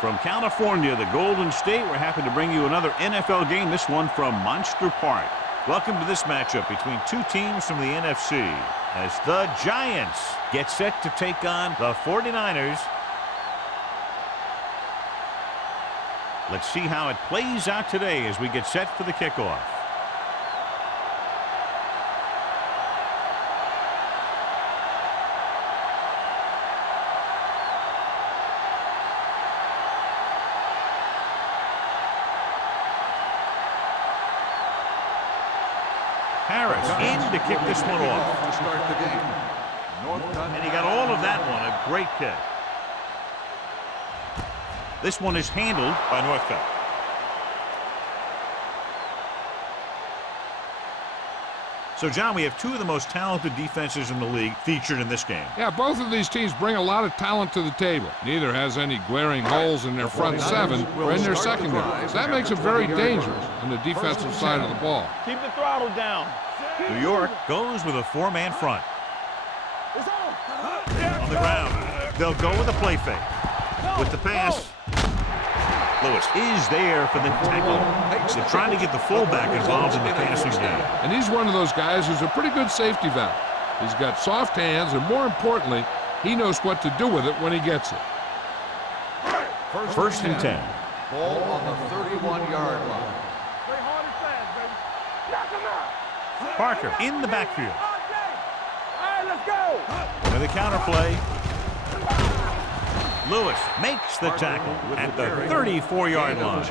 From California, the Golden State, we're happy to bring you another NFL game, this one from Monster Park. Welcome to this matchup between two teams from the NFC as the Giants get set to take on the 49ers. Let's see how it plays out today as we get set for the kickoff. Harris in to kick this one off. To start the game. And he got all of that one. A great kick. This one is handled by Northcutt. So, John, we have two of the most talented defenses in the league featured in this game. Yeah, both of these teams bring a lot of talent to the table. Neither has any glaring holes in their front seven or in their secondary. So that makes it very dangerous on the defensive side of the ball. Keep the throttle down. New York goes with a four-man front. On the ground, they'll go with a play fake. With the pass, Lewis is there for the tackle. They're trying to get the fullback involved in the passing game. And he's one of those guys who's a pretty good safety valve. He's got soft hands, and more importantly, he knows what to do with it when he gets it. First and 10. Ball on the 31-yard line. Play hard and fast, baby. Knock him out. Parker in the backfield. All right, let's go. With a counter play. Lewis makes the tackle at the 34-yard line.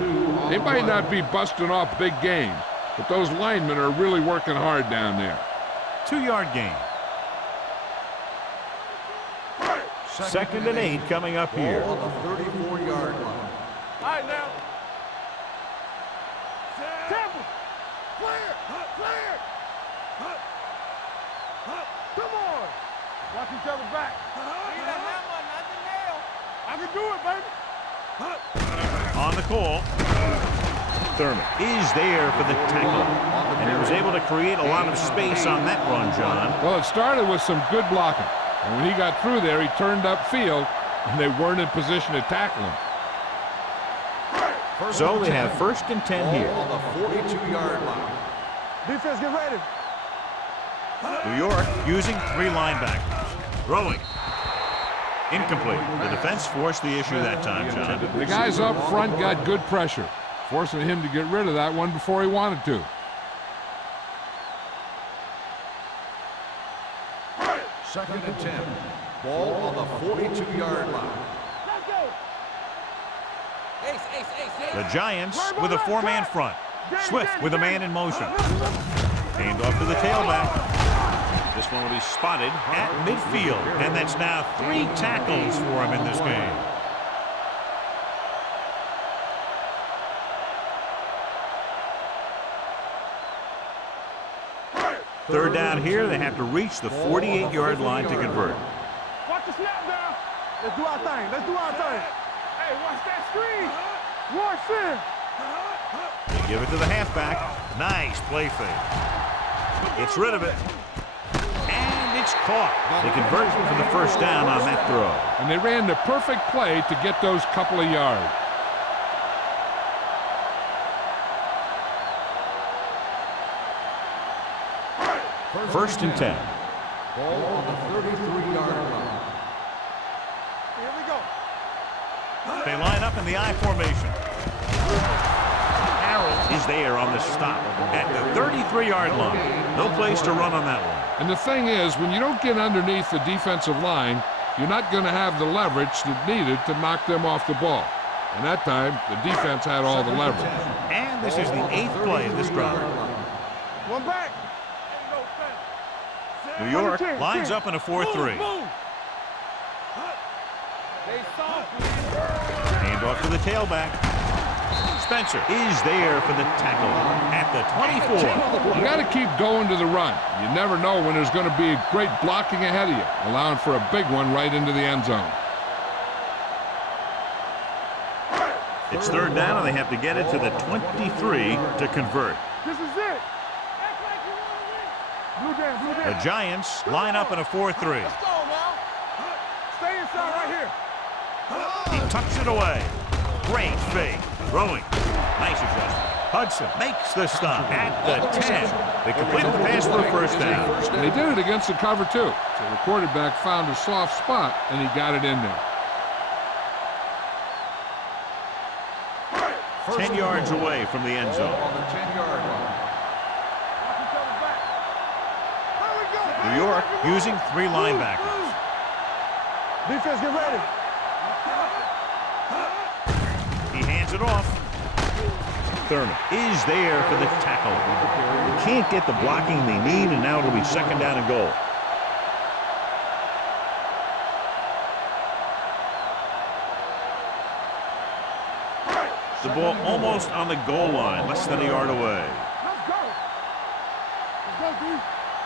They might not be busting off big games, but those linemen are really working hard down there. 2-yard gain. Second and 8 coming up here. Ball on the 34-yard line. All right, now. Temple. Clear. Clear. Come on. Watch each other back. I can do it, baby. On the call, Thurman is there for the tackle. And he was able to create a lot of space on that run, John. Well, it started with some good blocking. And when he got through there, he turned upfield, and they weren't in position to tackle him. So they have first and 10 here. On the 42-yard line. Defense, get ready. New York using 3 linebackers. Throwing. Incomplete. The defense forced the issue that time, John. The guys up front got good pressure, forcing him to get rid of that one before he wanted to. Second and 10. Ball on the 42-yard line. Let's go. The Giants with a 4-man front. Swift with a man in motion. Hand off to the tailback. This one will be spotted at midfield, and that's now 3 tackles for him in this game. Third down here, they have to reach the 48-yard line to convert. Watch the snap down. Let's do our thing. Let's do our thing. Hey, watch that screen. Watch it. They give it to the halfback. Nice play fake. Gets rid of it. And it's caught. The conversion for the first down on that throw. And they ran the perfect play to get those couple of yards. First and 10. Ball on the 33-yard line. Here we go. They line up in the I formation. Harold is there on the stop at the 33-yard line. No place to run on that one. And the thing is, when you don't get underneath the defensive line, you're not going to have the leverage that needed to knock them off the ball. And that time, the defense had all the leverage. And this is the 8th play of this drive. One back. New York lines up in a 4-3. Hand off to the tailback. Spencer is there for the tackle at the 24. You got to keep going to the run. You never know when there's going to be great blocking ahead of you, allowing for a big one right into the end zone. It's third down, and they have to get it to the 23 to convert. This is it. Blue down, blue down. The Giants line up in a 4-3. Let's go now. Stay inside right here. He tucks it away. Great fake. Throwing. Nice adjustment. Hudson makes the stop at the 10. They completed the pass for a first down. And they did it against the cover, too. So the quarterback found a soft spot, and he got it in there. 10 yards away from the end zone. On the 10-yard line. New York using 3 linebackers. Defense, get ready. He hands it off. Thurman is there for the tackle. They can't get the blocking they need, and now it'll be second down and goal. The ball almost on the goal line, less than a yard away. Let's go. Let's go, D.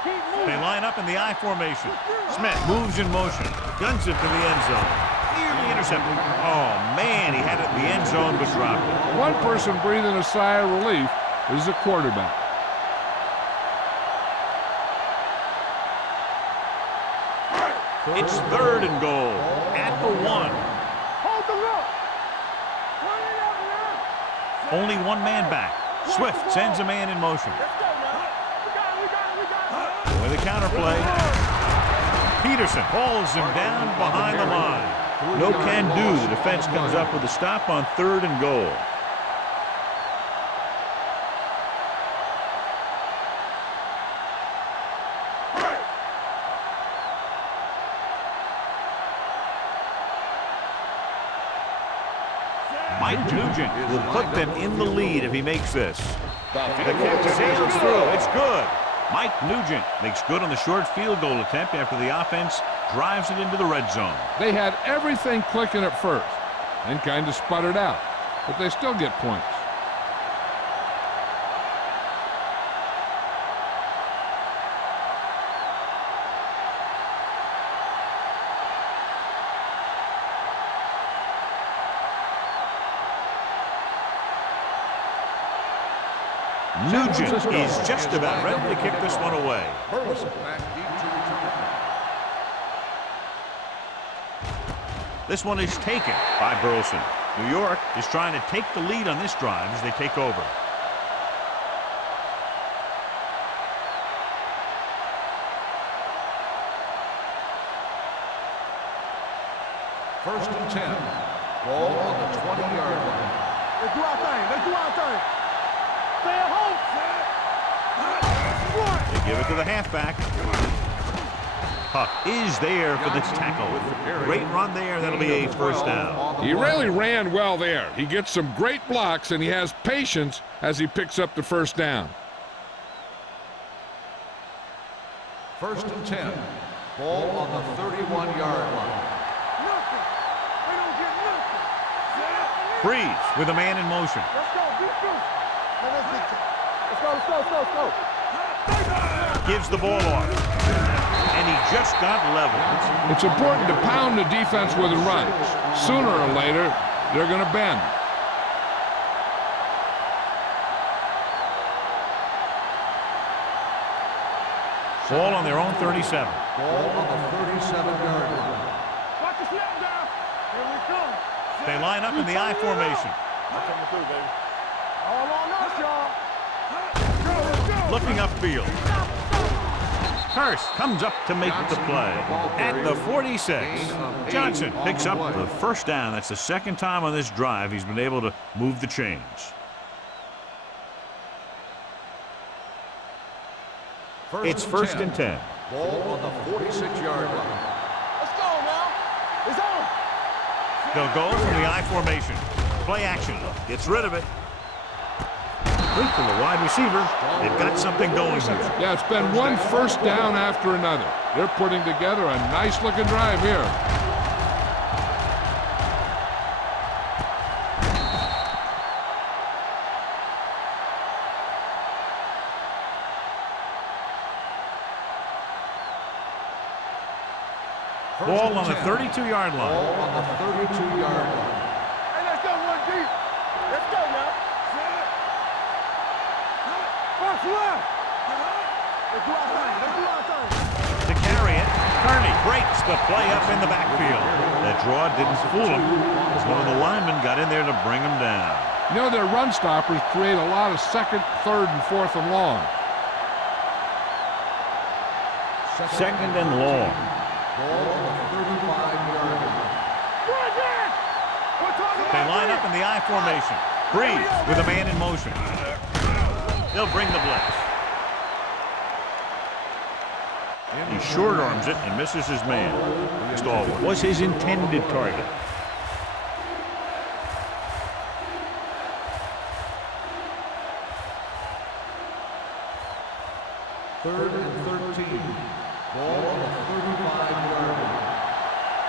Keep moving. They line up in the I formation. Smith moves in motion, guns it to the end zone. Nearly intercepted. Oh, man, he had it in the end zone but dropped it. One person breathing a sigh of relief is the quarterback. It's third and goal at the 1. Hold the look. Only one man back. Swift sends a man in motion. Let's go now. We got it. With a counterplay. Peterson hauls him down behind the line. No can do. The defense comes up with a stop on third and goal. Mike Nugent will put them in the lead if he makes this. The kick sails through. It's good. Mike Nugent makes good on the short field goal attempt after the offense drives it into the red zone. They had everything clicking at first and kind of sputtered out, but they still get points. Nugent is just about ready to kick this one away. Burleson back deep to return. This one is taken by Burleson. New York is trying to take the lead on this drive as they take over. First and 10. Ball on the 20-yard line. Let's do our thing. Let's do our thing. Stay at home. They give it to the halfback. Huck is there for the tackle. Great run there. That'll be a first down. He really ran well there. He gets some great blocks, and he has patience as he picks up the first down. First and 10. Ball on the 31-yard line. Nothing. We don't get nothing. Freeze with a man in motion. Let's go. Let's go. Let's go. Gives the ball off. And he just got leveled. It's important to pound the defense with runs. Sooner or later, they're going to bend. Ball on their own 37. Ball on the 37-yard line. Watch the snap down. Here we come. They line up in the I formation. Coming through, baby. All on us, y'all. Let's go. Looking upfield. Hurst comes up to make the play. At the 46, Johnson picks up the first down. That's the second time on this drive he's been able to move the chains. It's first and 10. Ball on the 46-yard line. Let's go now. It's on. They'll go from the I formation. Play action. Gets rid of it. Quick from the wide receiver. They've got something going here. Yeah, it's been one first down after another. They're putting together a nice-looking drive here. Ball on the 32-yard line. Ball on the 32-yard line. Hey, let's go one deep. Let's go now. Watch left. Let's do our thing. To carry it, Kearney breaks the play up in the backfield. That draw didn't fool him as one of the linemen got in there to bring him down. You know, their run stoppers create a lot of second, third, and fourth and long. Second and long. Ball on the 35-yard line. They line up in the I formation. Breeze with a man in motion. They'll bring the blitz. He short arms it and misses his man. Stallworth was his intended target. Third and 13. Ball on the 35-yard line.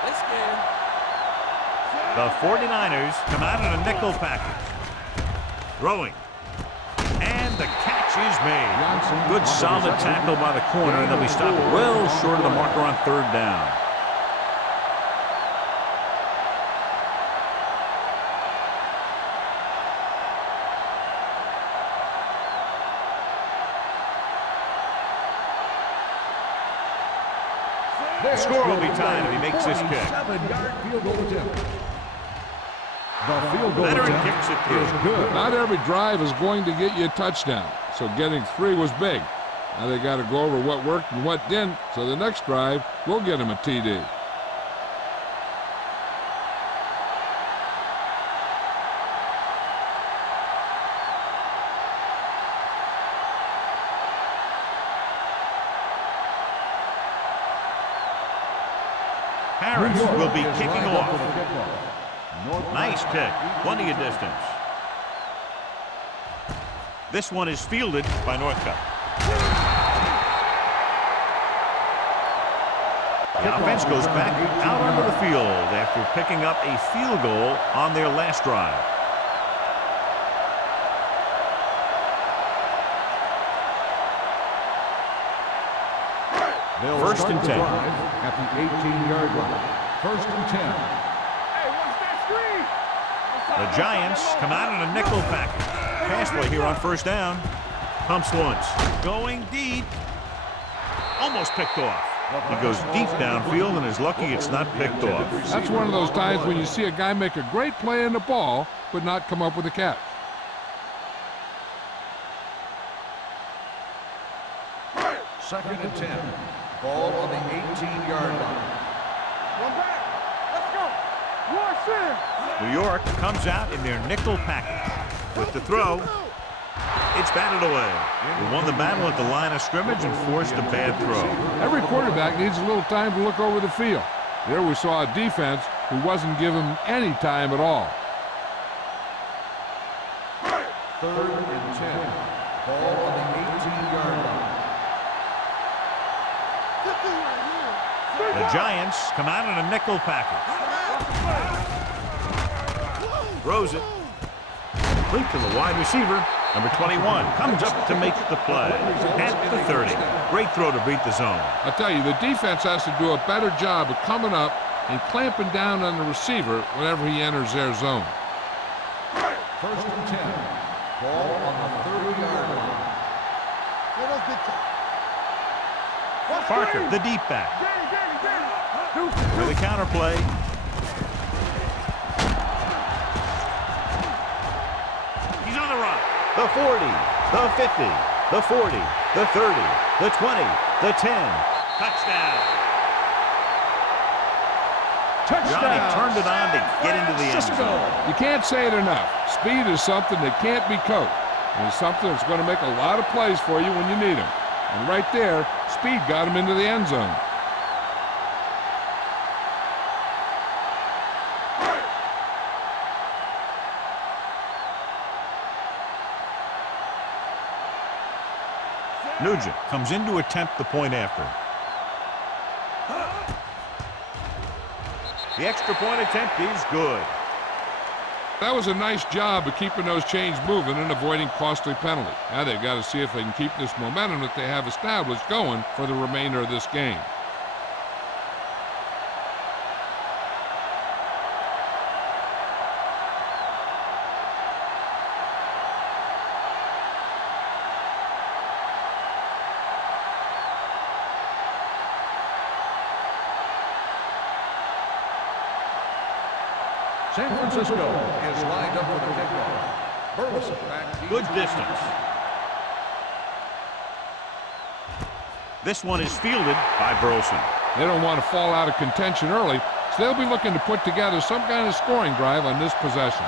This game. The 49ers come out in a nickel package. Throwing. And the catch is made. Good solid tackle by the corner, and they'll be stopped well short of the marker on third down. The score will be tied if he makes this kick. 7-yard field goal attempt. The field goal Veteran attempt kicks it through. is good. Not every drive is going to get you a touchdown, so getting 3 was big. Now they got to go over what worked and what didn't, so the next drive will get him a TD. Harris will be kicking off. Nice kick. Plenty of distance. This one is fielded by Northcutt. The offense goes back out onto the field after picking up a field goal on their last drive. First and 10. At the 18-yard line. First and 10. Hey, watch that screen. The Giants come out in a nickel package. Pass play here on first down. Pumps once. Going deep. Almost picked off. He goes deep downfield and is lucky it's not picked off. That's one of those times when you see a guy make a great play in the ball, but not come up with a catch. Second and 10. Ball on the 18-yard line. One back. Let's go. One in. New York comes out in their nickel package. With the throw, it's batted away. They won the battle at the line of scrimmage and forced a bad throw. Every quarterback needs a little time to look over the field. There we saw a defense who wasn't given any time at all. Third and 10. Ball on the 18-yard line. The Giants come out in a nickel package. Throws it. Complete to the wide receiver. Number 21 comes up to make the play at the 30. Great throw to beat the zone. I tell you, the defense has to do a better job of coming up and clamping down on the receiver whenever he enters their zone. First and 10. Ball on the 30-yard line. Parker, the deep back. With a counter play. He's on the run. The 40, the 50, the 40, the 30, the 20, the 10. Touchdown. Johnny turned it on to get into the end zone. You can't say it enough. Speed is something that can't be coached. And it's something that's going to make a lot of plays for you when you need them. And right there, speed got him into the end zone. Nugent comes in to attempt the point after. The extra point attempt is good. That was a nice job of keeping those chains moving and avoiding costly penalties. Now they've got to see if they can keep this momentum that they have established going for the remainder of this game. San Francisco is lined up for the kickoff. Burleson back. Good distance. This one is fielded by Burleson. They don't want to fall out of contention early, so they'll be looking to put together some kind of scoring drive on this possession.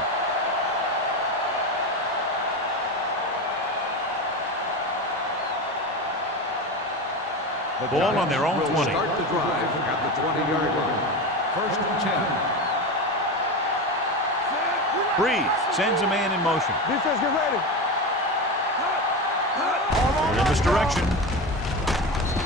The Ball on their own will 20. Start the drive at the 20-yard line. First and 10. Breeze sends a man in motion. Defense, get ready. In this direction.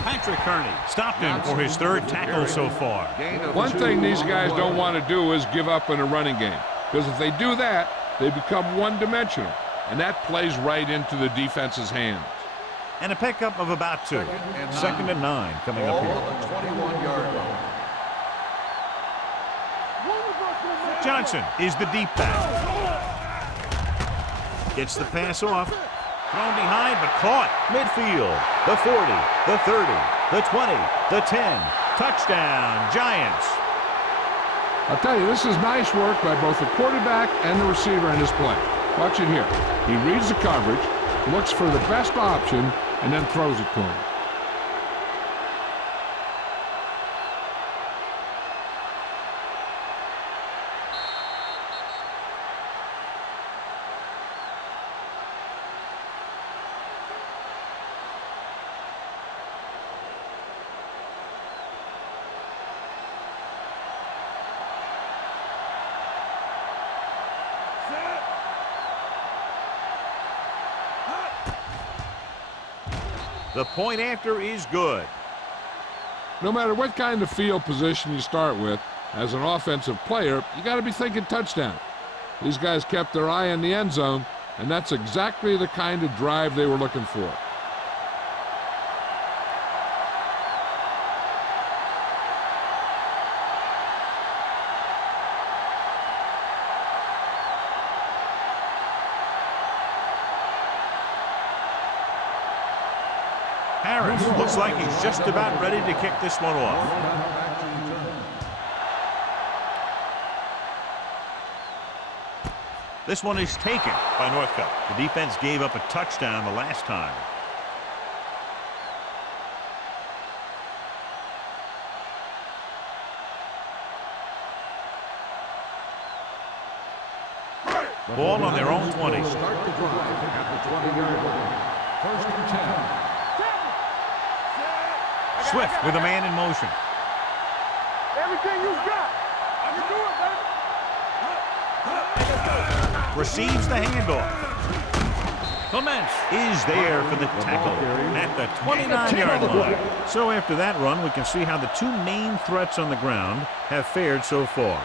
Patrick Kearney stopped him for his third tackle so far. One thing these guys don't want to do is give up in a running game, because if they do that, they become one-dimensional, and that plays right into the defense's hands. And a pickup of about 2. Second and 9 coming up here. On the 21-yard line. Johnson is the deep back. Gets the pass off. Thrown behind, but caught. Midfield. The 40, the 30, the 20, the 10. Touchdown, Giants. I'll tell you, this is nice work by both the quarterback and the receiver in this play. Watch it here. He reads the coverage, looks for the best option, and then throws it to him. The point after is good. No matter what kind of field position you start with, as an offensive player, you got to be thinking touchdown. These guys kept their eye on the end zone, and that's exactly the kind of drive they were looking for. Harris looks like he's just about ready to kick this one off. This one is taken by Northcutt. The defense gave up a touchdown the last time. Ball on their own 20. Start the drive at the 20-yard line. First and 10. Swift with a man in motion. Everything you got. I can do it, baby. Receives the handoff. Clements is there for the tackle at the 29-yard line. So after that run, we can see how the two main threats on the ground have fared so far.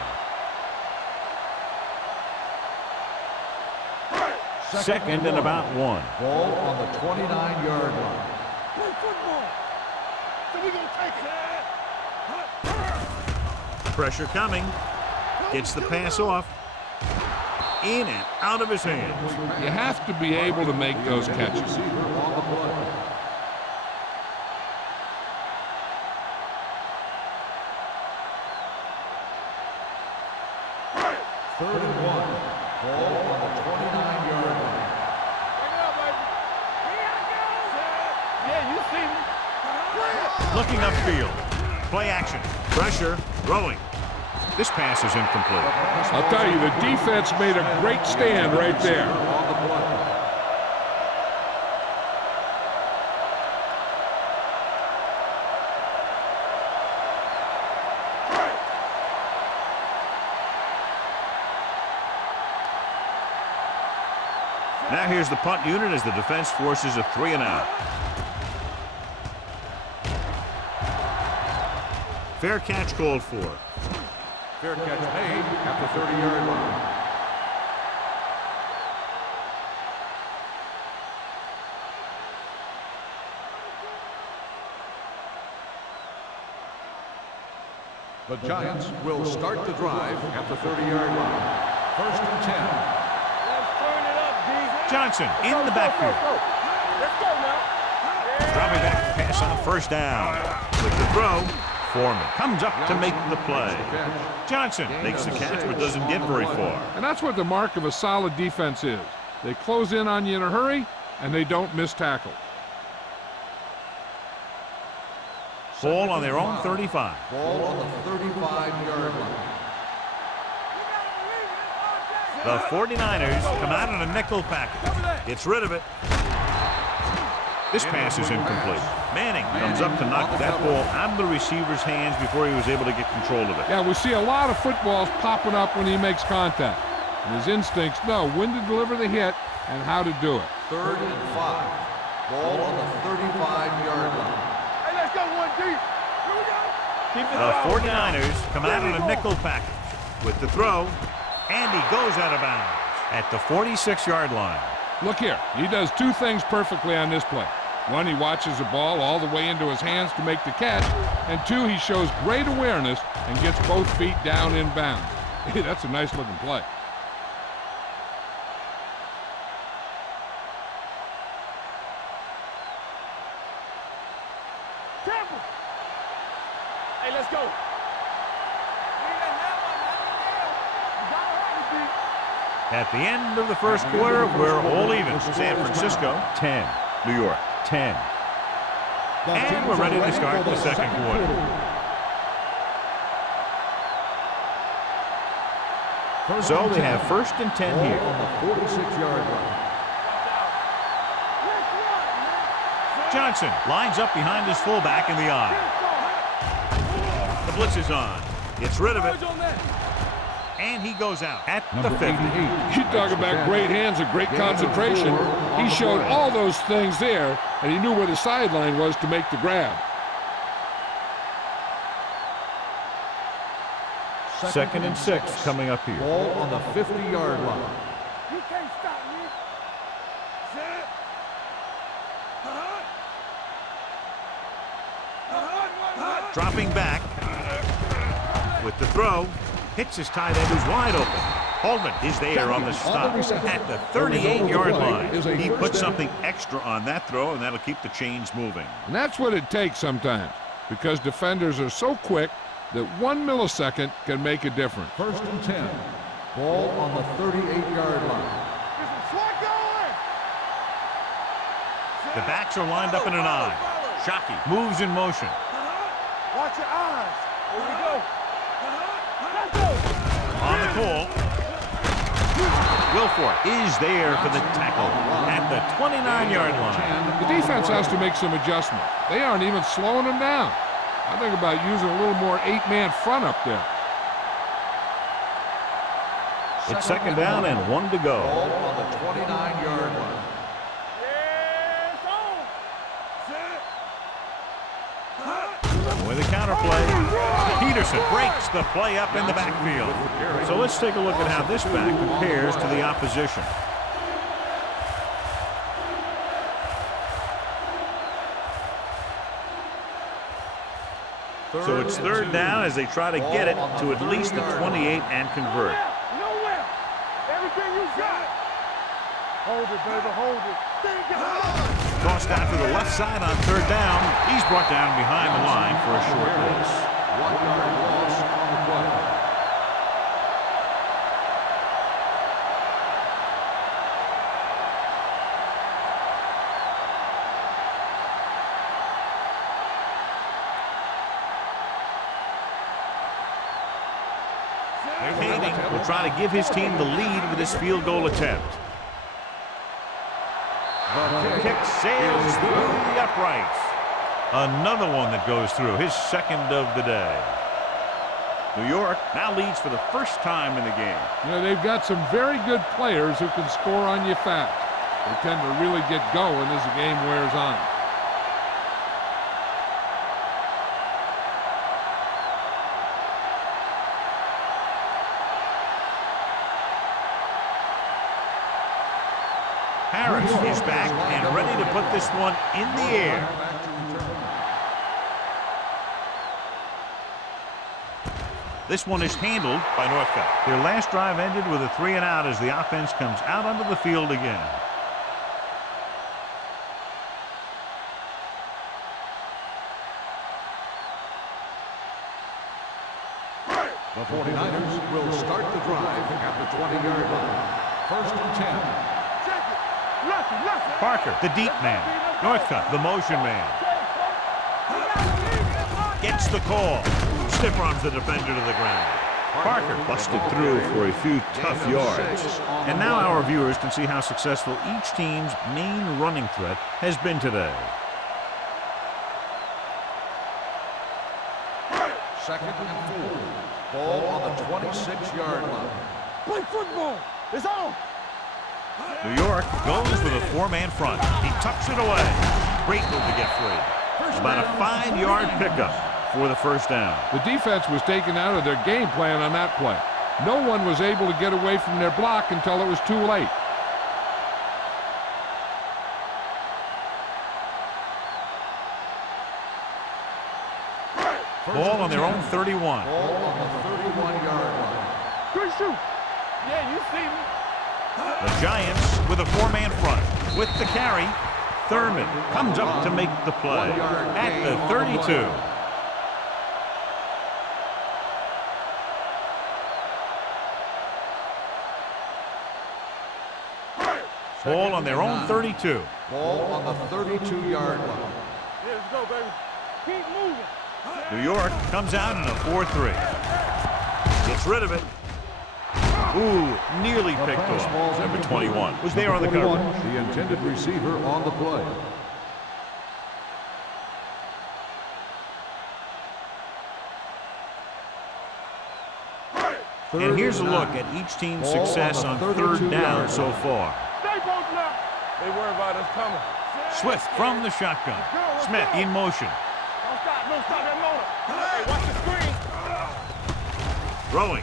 Second and about 1. Ball on the 29-yard line. Play football. So we gonna take it. Pressure coming. Gets the pass off. In and out of his hands. You have to be able to make those catches. Receiver on the play. Third and 1. Ball on the 29-yard line. Bring it up, baby. Here I go. Yeah, you see me. Looking upfield. Play action. Pressure. Throwing. This pass is incomplete. I'll tell you, the defense made a great stand right there. On the play. Now here's the punt unit as the defense forces a 3-and-out. Fair catch called for. Fair catch made at the 30-yard line. The Giants will start the drive at the 30-yard line. First and 10. Let's turn it up, D. Johnson in the backfield. Let's go now. Dropping back to pass on first down. With the throw, Foreman comes up to make the play. Johnson makes the catch but doesn't get very far. And that's what the mark of a solid defense is. They close in on you in a hurry, and they don't miss tackle. Ball on their own 35. Ball on the 35-yard line. The 49ers come out in a nickel package. Gets rid of it. This pass is incomplete. Manning comes up to knock that ball out of the receiver's hands before he was able to get control of it. Yeah, we see a lot of footballs popping up when he makes contact. And his instincts know when to deliver the hit and how to do it. 3rd and 5. Ball on the 35-yard line. Hey, let's go, 1 deep. Here we go. Keep it The going. 49ers come out in a nickel package with the throw, and he goes out of bounds at the 46-yard line. Look here, he does two things perfectly on this play. One, he watches the ball all the way into his hands to make the catch, and two, he shows great awareness and gets both feet down in bounds. Hey, that's a nice looking play. Careful. Hey, let's go. At the end of the first quarter, we're all even. San Francisco, 10. New York, 10. And we're ready to start the second quarter. So they have 1st and 10 here. On the 46-yard line. Johnson lines up behind his fullback in the eye. The blitz is on. Gets rid of it. And he goes out at the 50. You talk about great hands and great concentration. He showed all those things there, and he knew where the sideline was to make the grab. 2nd and 6 coming up here. Ball on the 50-yard line. You can't stop me. Set. Dropping back with the throw. Hits his tight end who's wide open. Holman is there on the stop at the 38-yard line. He put something extra on that throw, and that'll keep the chains moving. And that's what it takes sometimes, because defenders are so quick that 1 millisecond can make a difference. 1st and 10. Ball on the 38-yard line. There's some swat going. The backs are lined up in an I. Shockey moves in motion. Watch your eyes. Here we go. Let's go. On the call. Wilford is there for the tackle at the 29-yard line. The defense has to make some adjustments. They aren't even slowing them down. I think about using a little more 8-man front up there. It's 2nd down and 1 to go. Ball on the 29-yard line. Yes, on. With a counter play. Peterson breaks the play up in the backfield. So let's take a look at how this back compares to the opposition. So it's 3rd down as they try to get it to at least the 28 and convert. Nowhere. Everything you got. Hold it, baby. Hold it. Tossed out to the left side on 3rd down. He's brought down behind the line for a short loss. 1-yard loss on the play. Hayden will try to give his team the lead with this field goal attempt. The kick sails through the uprights. Another one that goes through, his 2nd of the day. New York now leads for the first time in the game. You know, they've got some very good players who can score on you fast. They tend to really get going as the game wears on. Harris is back and ready to put this one in the air. This one is handled by Northcutt. Their last drive ended with a 3-and-out as the offense comes out onto the field again. The 49ers will start the drive at the 20-yard line. First and 10. Parker, the deep man. Northcutt, the motion man. Gets the call. Stiff arms the defender to the ground. Parker busted through for a few tough yards. And now our viewers can see how successful each team's main running threat has been today. Second and 4. Ball on the 26-yard line. Play football. It's on. New York goes with a 4-man front. He tucks it away. Great move to get free. About a 5-yard pickup for the first down. The defense was taken out of their game plan on that play. No one was able to get away from their block until it was too late. Ball on their own 31. Ball on the 31-yard line. Good shoot. Yeah, you see me. The Giants with a 4-man front. With the carry, Thurman comes up to make the play at the 32. Ball on their own 32. Ball on the 32-yard line. Yeah, let's go, baby. Keep moving. New York comes out in a 4-3. Gets rid of it. Ooh, nearly picked off. Number 21 was there on the cover. The intended receiver on the play. And here's a look at each team's success on third down so far. Stay post now. They worry about us coming. Swift from the shotgun. Smith in motion. Don't stop that motor. Hey, watch the screen. Throwing.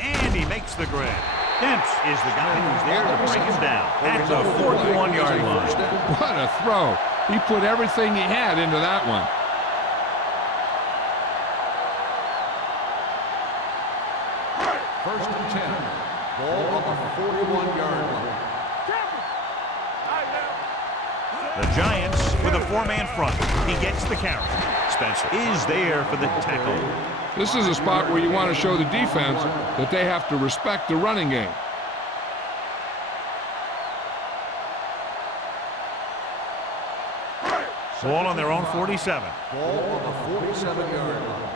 And he makes the grab. Dempsey is the guy who's there to bring him down at the 41-yard line. What a throw. He put everything he had into that one. First and 10. Ball on the 41-yard line. The Giants with a 4-man front. He gets the carry. Spencer is there for the tackle. This is a spot where you want to show the defense that they have to respect the running game. Ball on their own 47. Ball on the 47-yard line.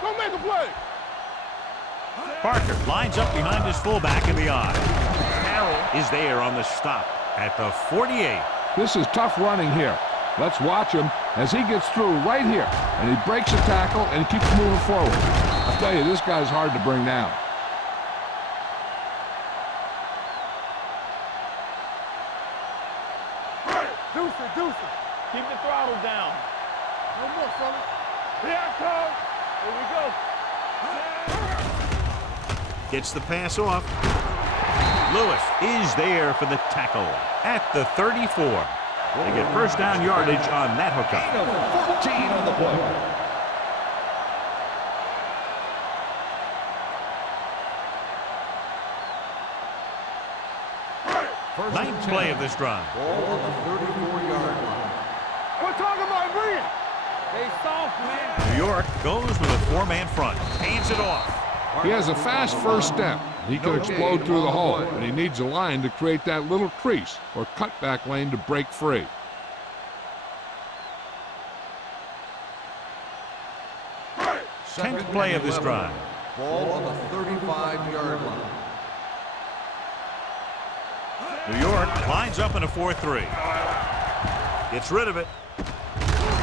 Don't make a play. Parker lines up behind his fullback in the eye. Carroll is there on the stop at the 48. This is tough running here. Let's watch him as he gets through right here. And he breaks a tackle and he keeps moving forward. I'll tell you, this guy's hard to bring down. Deuce. Keep the throttle down. No more, fella. Here I come. Here we go. Gets the pass off. Lewis is there for the tackle at the 34. They get first down yardage on that hookup. 14 on the play. Ninth play of this drive. Ball on the 34-yard line. We're talking about Green. They soft, man. New York goes with a 4-man front. Hands it off. He has a fast first step. He can explode through the hole, but he needs a line to create that little crease or cutback lane to break free. Tenth play of this drive. Ball on the 35-yard line. New York lines up in a 4-3. Gets rid of it.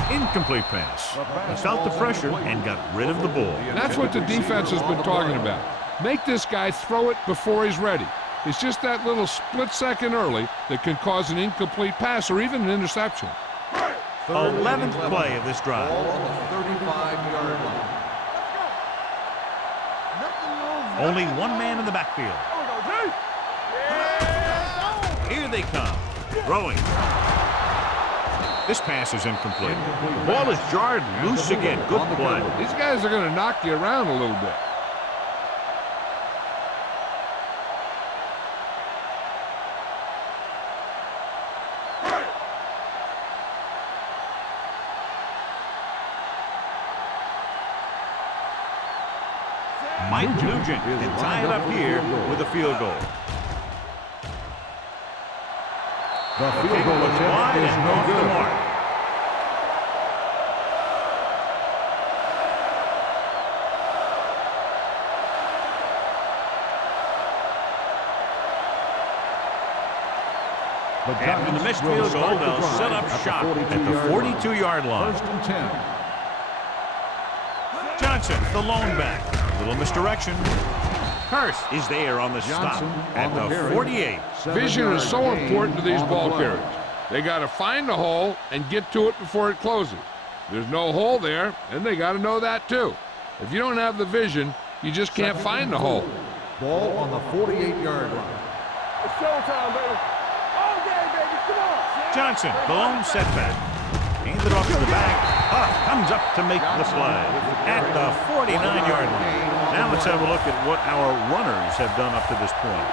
Incomplete pass. He felt the pressure and got rid of the ball. That's what the defense has been talking about. Make this guy throw it before he's ready. It's just that little split second early that can cause an incomplete pass or even an interception. 11th play of this drive. Ball on the 35-yard line. Only one man in the backfield. Here they come. Throwing. This pass is incomplete. The ball is jarred loose again. Good play. These guys are going to knock you around a little bit. Mike Nugent can tie it up here with a field goal. The field goal attempt is no good. After the missed field goal, they'll set up shop at the 42-yard line. 1st and 10. Johnson, the lone back. A little misdirection. Hurst is there on the stop at the 48. Vision is so important to these ball carriers. They got to find the hole and get to it before it closes. There's no hole there, and they got to know that too. If you don't have the vision, you just can't find the hole. Ball on the 48-yard line. It's showtime, baby. All day, baby. Come on. Johnson, the lone setback. Handed off to the back. Huff comes up to make the play at the 49-yard line. Now let's have a look at what our runners have done up to this point.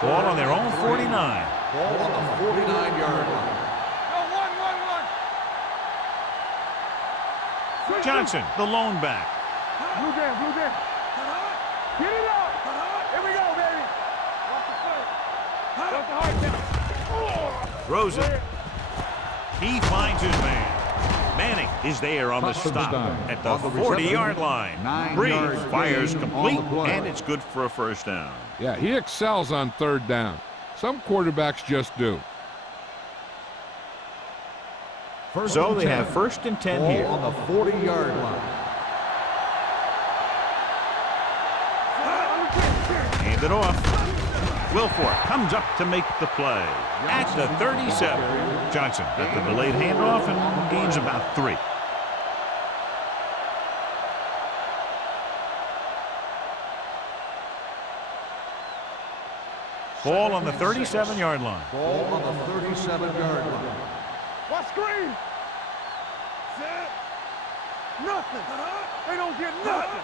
Ball on their own 49. Ball on the 49-yard line. Johnson, the lone back. Blue game, blue game. Get it up. Here we go, baby. Watch the foot. Watch the heart down. Throws it. He finds his man. Manning is there on the stop at the 40-yard line. Breeze fires complete, and it's good for a first down. Yeah, he excels on 3rd down. Some quarterbacks just do. So they have 1st and 10 here. On the 40-yard line. Hand it off. Wilfork comes up to make the play at the 37. Johnson got the delayed handoff and gains about 3. Ball on the 37-yard line. Ball on the 37-yard line. What screen? Nothing. They don't get nothing.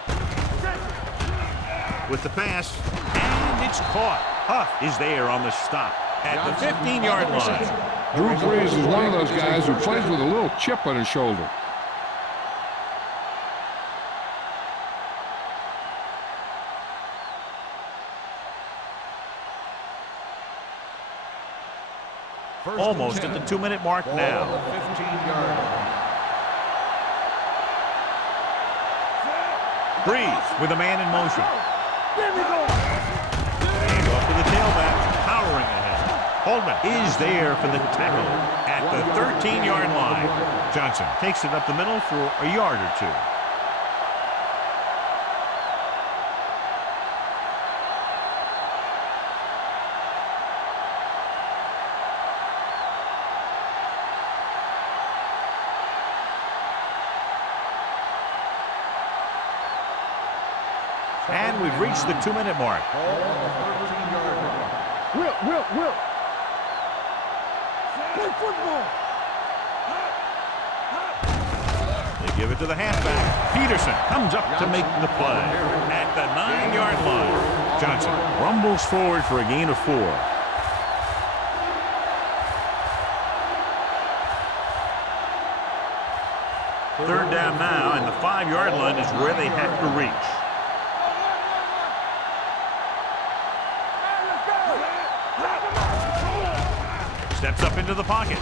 With the pass, and it's caught. Huff is there on the stop at the 15-yard line. Drew Brees is one of those guys who plays with a little chip on his shoulder. Almost at the 2-minute mark now. On the 15-yard line. Breeze with a man in motion. There we go. Hand off to the tailback, powering ahead. Holdman is there for the tackle at the 13-yard line. Johnson takes it up the middle for a yard or 2. And we've reached the 2-minute mark. Ball on the 13-yard line. Will. Play football. They give it to the halfback. Peterson comes up to make the play at the 9-yard line. Johnson rumbles forward for a gain of 4. Third down now, and the 5-yard line is where they have to reach. Steps up into the pocket.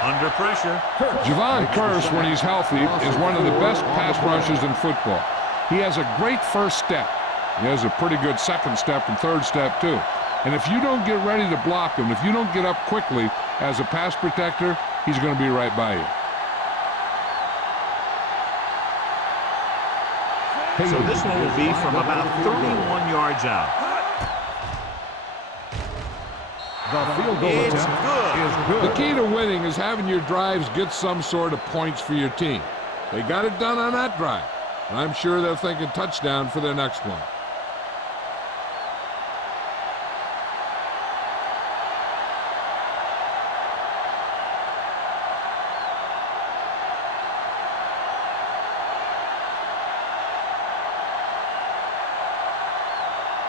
Under pressure. Javon Curse, when he's healthy, is one of the best pass rushers in football. He has a great first step. He has a pretty good second step and third step, too. And if you don't get ready to block him, if you don't get up quickly as a pass protector, he's going to be right by you. So this one will be from about 31 yards out. The field goal It's attempt good. is good. The key to winning is having your drives get some sort of points for your team. They got it done on that drive. And I'm sure they're thinking touchdown for their next one.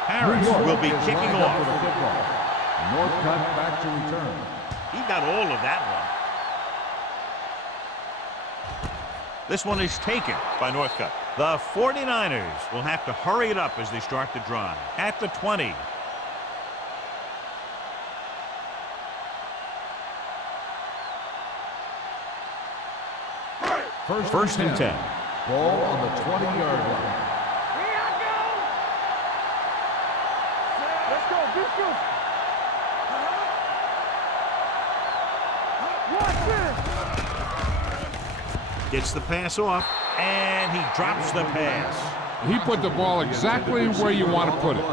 Harris will be kicking off. Northcutt back to return. He got all of that one. This one is taken by Northcutt. The 49ers will have to hurry it up as they start the drive. At the 20. First and 10. Ball on the 20-yard line. Here I go. Let's go. Watch this. Gets the pass off, and he drops the pass. He put the ball exactly where you want to put it.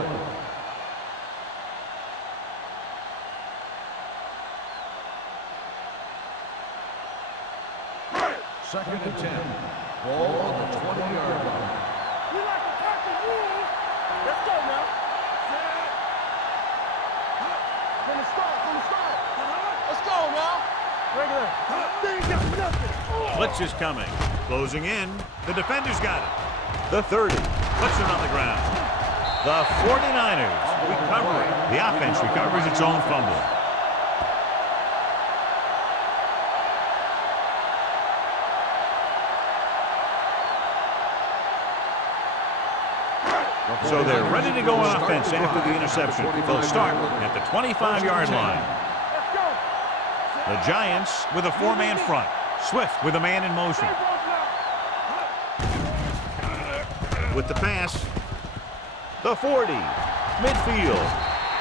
Second and 10. Ball on the 20-yard line. We like to cut the rules. Let's go now. From the start. Let's go now. Regular. They ain't got nothing. Blitz is coming. Closing in. The defender's got it. The 30. Puts it on the ground. The 49ers recover it. The offense recovers its own fumble. So they're ready to go on offense after the interception. They'll start at the 25-yard line. The Giants with a four-man front. Swift with a man in motion. With the pass. The 40. Midfield.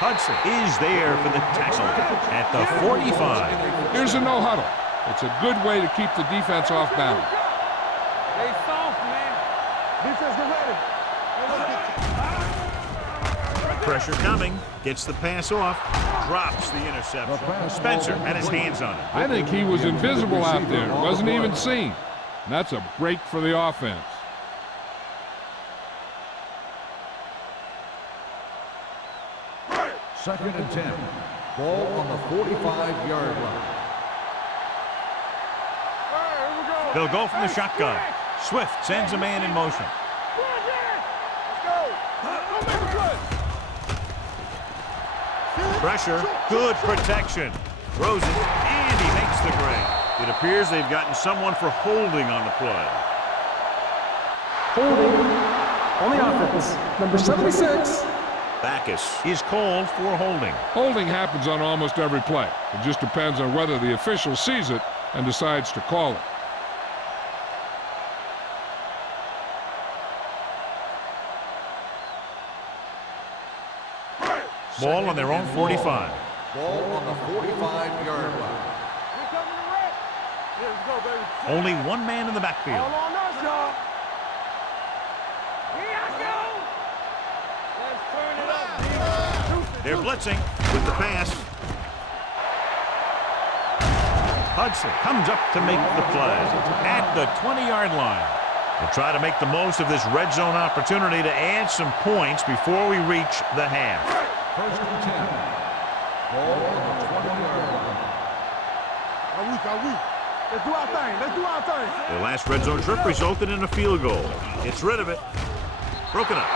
Hudson is there for the tackle at the 45. Here's a no huddle. It's a good way to keep the defense off balance. They soft, man. Defense, get ready. Pressure coming. Gets the pass off. Drops the interception. Spencer had his hands on it. I think he was invisible out there. Wasn't even seen. And that's a break for the offense. Second and 10. Ball on the 45-yard line. They'll go from the shotgun. Swift sends a man in motion. Pressure, good protection. Throws it, and he makes the grab. It appears they've gotten someone for holding on the play. Holding on the offense, number 76. Backus is called for holding. Holding happens on almost every play. It just depends on whether the official sees it and decides to call it. Ball on their own 45. Ball on the 45-yard line. Only one man in the backfield. All on us, y'all. Here I go. Let's turn it up, They're blitzing with the pass. Hudson comes up to make the play at the 20-yard line. They'll try to make the most of this red zone opportunity to add some points before we reach the half. First and 10. Ball on the 20-yard line. Let's do our thing. Their last red zone trip resulted in a field goal. Gets rid of it. Broken up.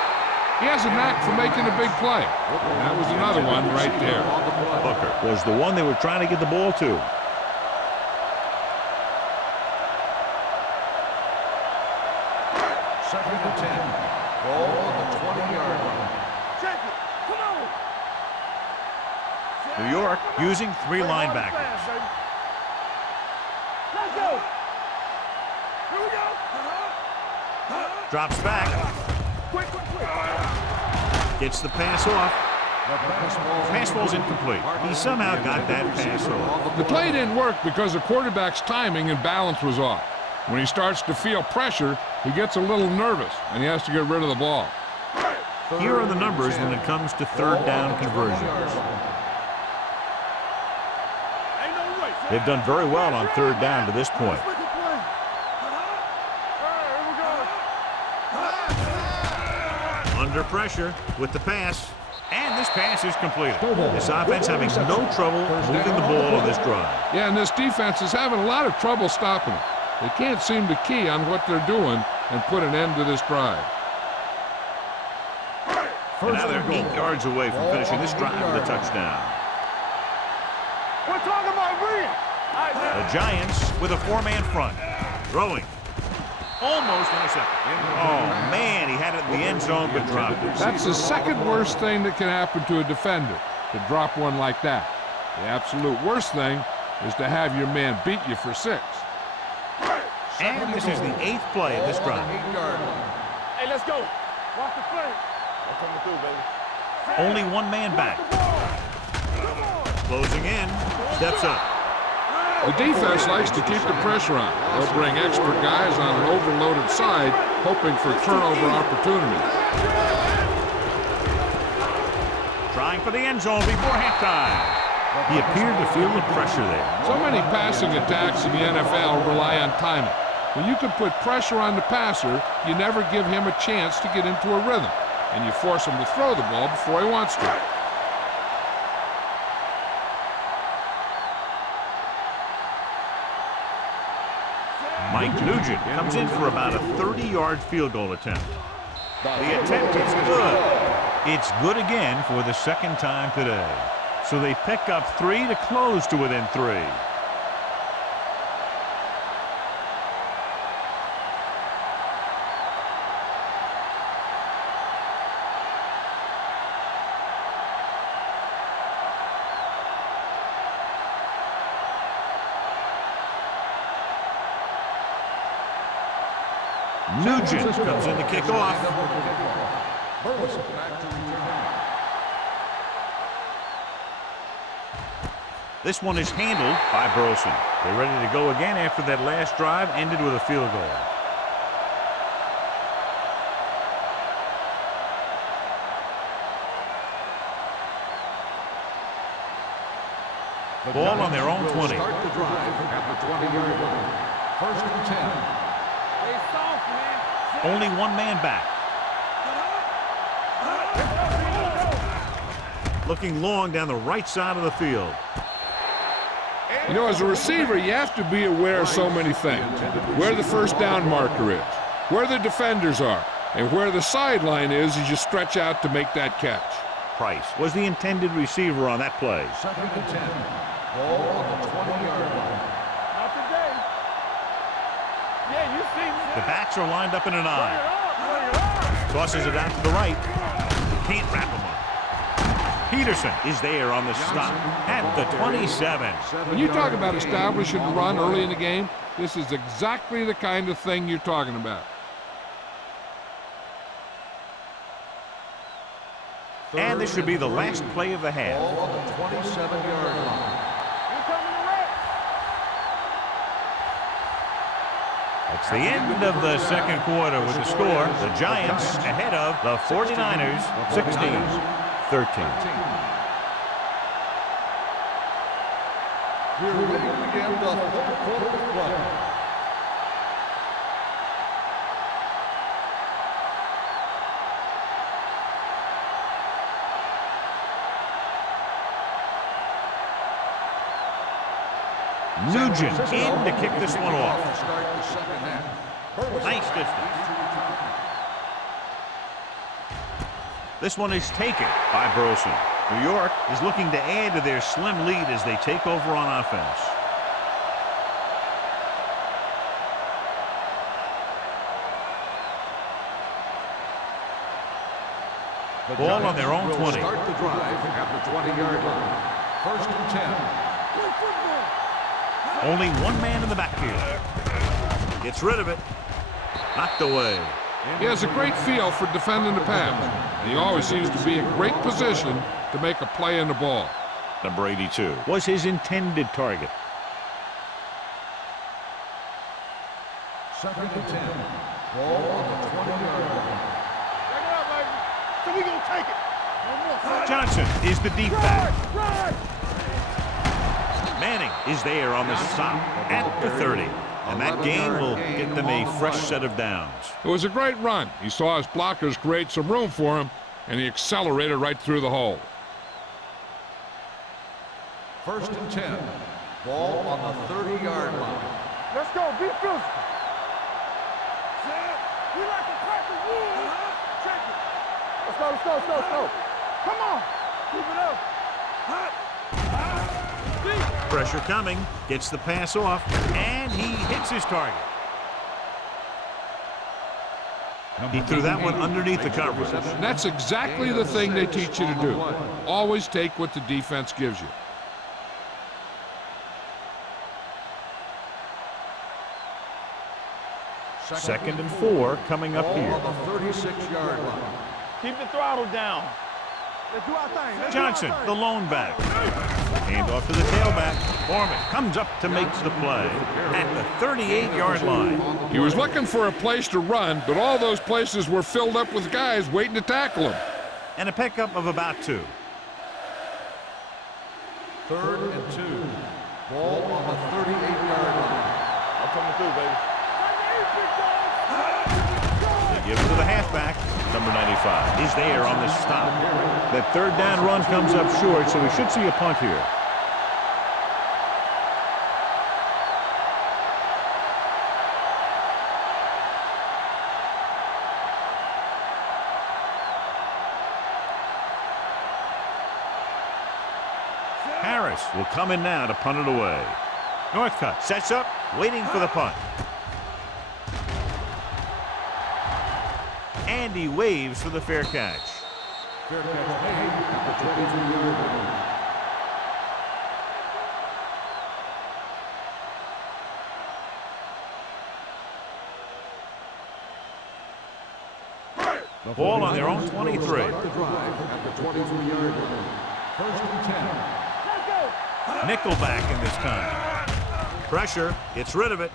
He has a knack for making a big play. And that was another one right there. Booker was the one they were trying to get the ball to. Second and 10. Ball on the 20-yard line. Check it. Come on. New York using three linebackers. Let's go. Here we go. Drops back. Quick. Gets the pass off. Pass ball's incomplete. He somehow got that pass off. The play didn't work because the quarterback's timing and balance was off. When he starts to feel pressure, he gets a little nervous, and he has to get rid of the ball. Here are the numbers when it comes to third down conversions. They've done very well on third down to this point. Under pressure with the pass, and this pass is completed. This offense having no trouble moving the ball on this drive. Yeah, and this defense is having a lot of trouble stopping it. They can't seem to key on what they're doing and put an end to this drive. And now they're 8 yards away from finishing this drive with a touchdown. We're talking about real. The Giants with a four-man front. Throwing. Almost intercepted. Oh, man, he had it in the end zone but dropped it. That's the second worst thing that can happen to a defender, to drop one like that. The absolute worst thing is to have your man beat you for 6. And this is the 8th play of this drive. Hey, let's go. Watch the play. I'm coming through, baby. Only one man back. Closing in. Steps up. The defense likes to keep the pressure on. They'll bring extra guys on an overloaded side, hoping for turnover opportunities. Trying for the end zone before halftime. He appeared to feel the pressure there. So many passing attacks in the NFL rely on timing. When you can put pressure on the passer, you never give him a chance to get into a rhythm, and you force him to throw the ball before he wants to. Mike Nugent comes in for about a 30-yard field goal attempt. The attempt is good. It's good again for the second time today. So they pick up 3 to close to within 3. Nugent comes in to kick off. This one is handled by Burleson. They're ready to go again after that last drive ended with a field goal. Ball on their own 20. Start the drive at the 20-yard line. 1st and 10. Only one man back. Looking long down the right side of the field. You know, as a receiver, you have to be aware of so many things. Where the first down marker is, where the defenders are, and where the sideline is as you stretch out to make that catch. Price was the intended receiver on that play. 2nd and 10. Ball on the 20-yard line. Not today. Yeah, you see me. The backs are lined up in an eye. Tosses it out to the right. Can't wrap him up. Peterson is there on the stop at the 27. When you talk about establishing a run early in the game, this is exactly the kind of thing you're talking about. And this should be the last play of the half. Ball on the 27-yard line. It's the end of the second quarter with the score. The Giants ahead of the 49ers, 16-13. We're ready to begin the 4th quarter of play. Nugent in to kick this one off. Start the second half. Nice distance. This one is taken by Burleson. New York is looking to add to their slim lead as they take over on offense. Ball on their own 20. Start the drive at the 20-yard line. 1st and 10. Only one man in the backfield. Gets rid of it. Knocked away. He has a great feel for defending the pass. And he always seems to be in great position to make a play in the ball. Number 82 was his intended target. 2nd and 10. Ball on the 20-yard line. Check it out, baby. So we gonna take it. One more. Johnson is the deep back. Manning is there on the stop at the 30. And that gain will get them a fresh set of downs. It was a great run. He saw his blockers create some room for him, and he accelerated right through the hole. 1st and 10. Ball on the 30-yard line. Let's go. Be physical. We like to crack the wood. Check it. Let's go, let's go, let's go, let's go. Come on. Keep it up. Pressure coming. Gets the pass off. And he hits his target. He threw that one underneath the coverage. And that's exactly the thing they teach you to do. Always take what the defense gives you. Second and 4 coming up here. On the 36-yard line. Keep the throttle down. Let's do our thing. Let's Johnson, do our thing. the lone back. Hand off to the tailback. Foreman comes up to make the play at the 38-yard line. He was looking for a place to run, but all those places were filled up with guys waiting to tackle him. And a pickup of about 2. 3rd and 2. Ball on the 38-yard line. I'm coming through, baby. They give it to the halfback. Number 95 is there on the stop. That third down run comes up short, so we should see a punt here. Harris will come in now to punt it away. Northcutt sets up, waiting for the punt. And he waves for the fair catch. Fair catch made at the 23-yard line. The ball on their own 23. Start the drive at the 23-yard line. 1st and 10. Nickelback in this time. Pressure, gets rid of it.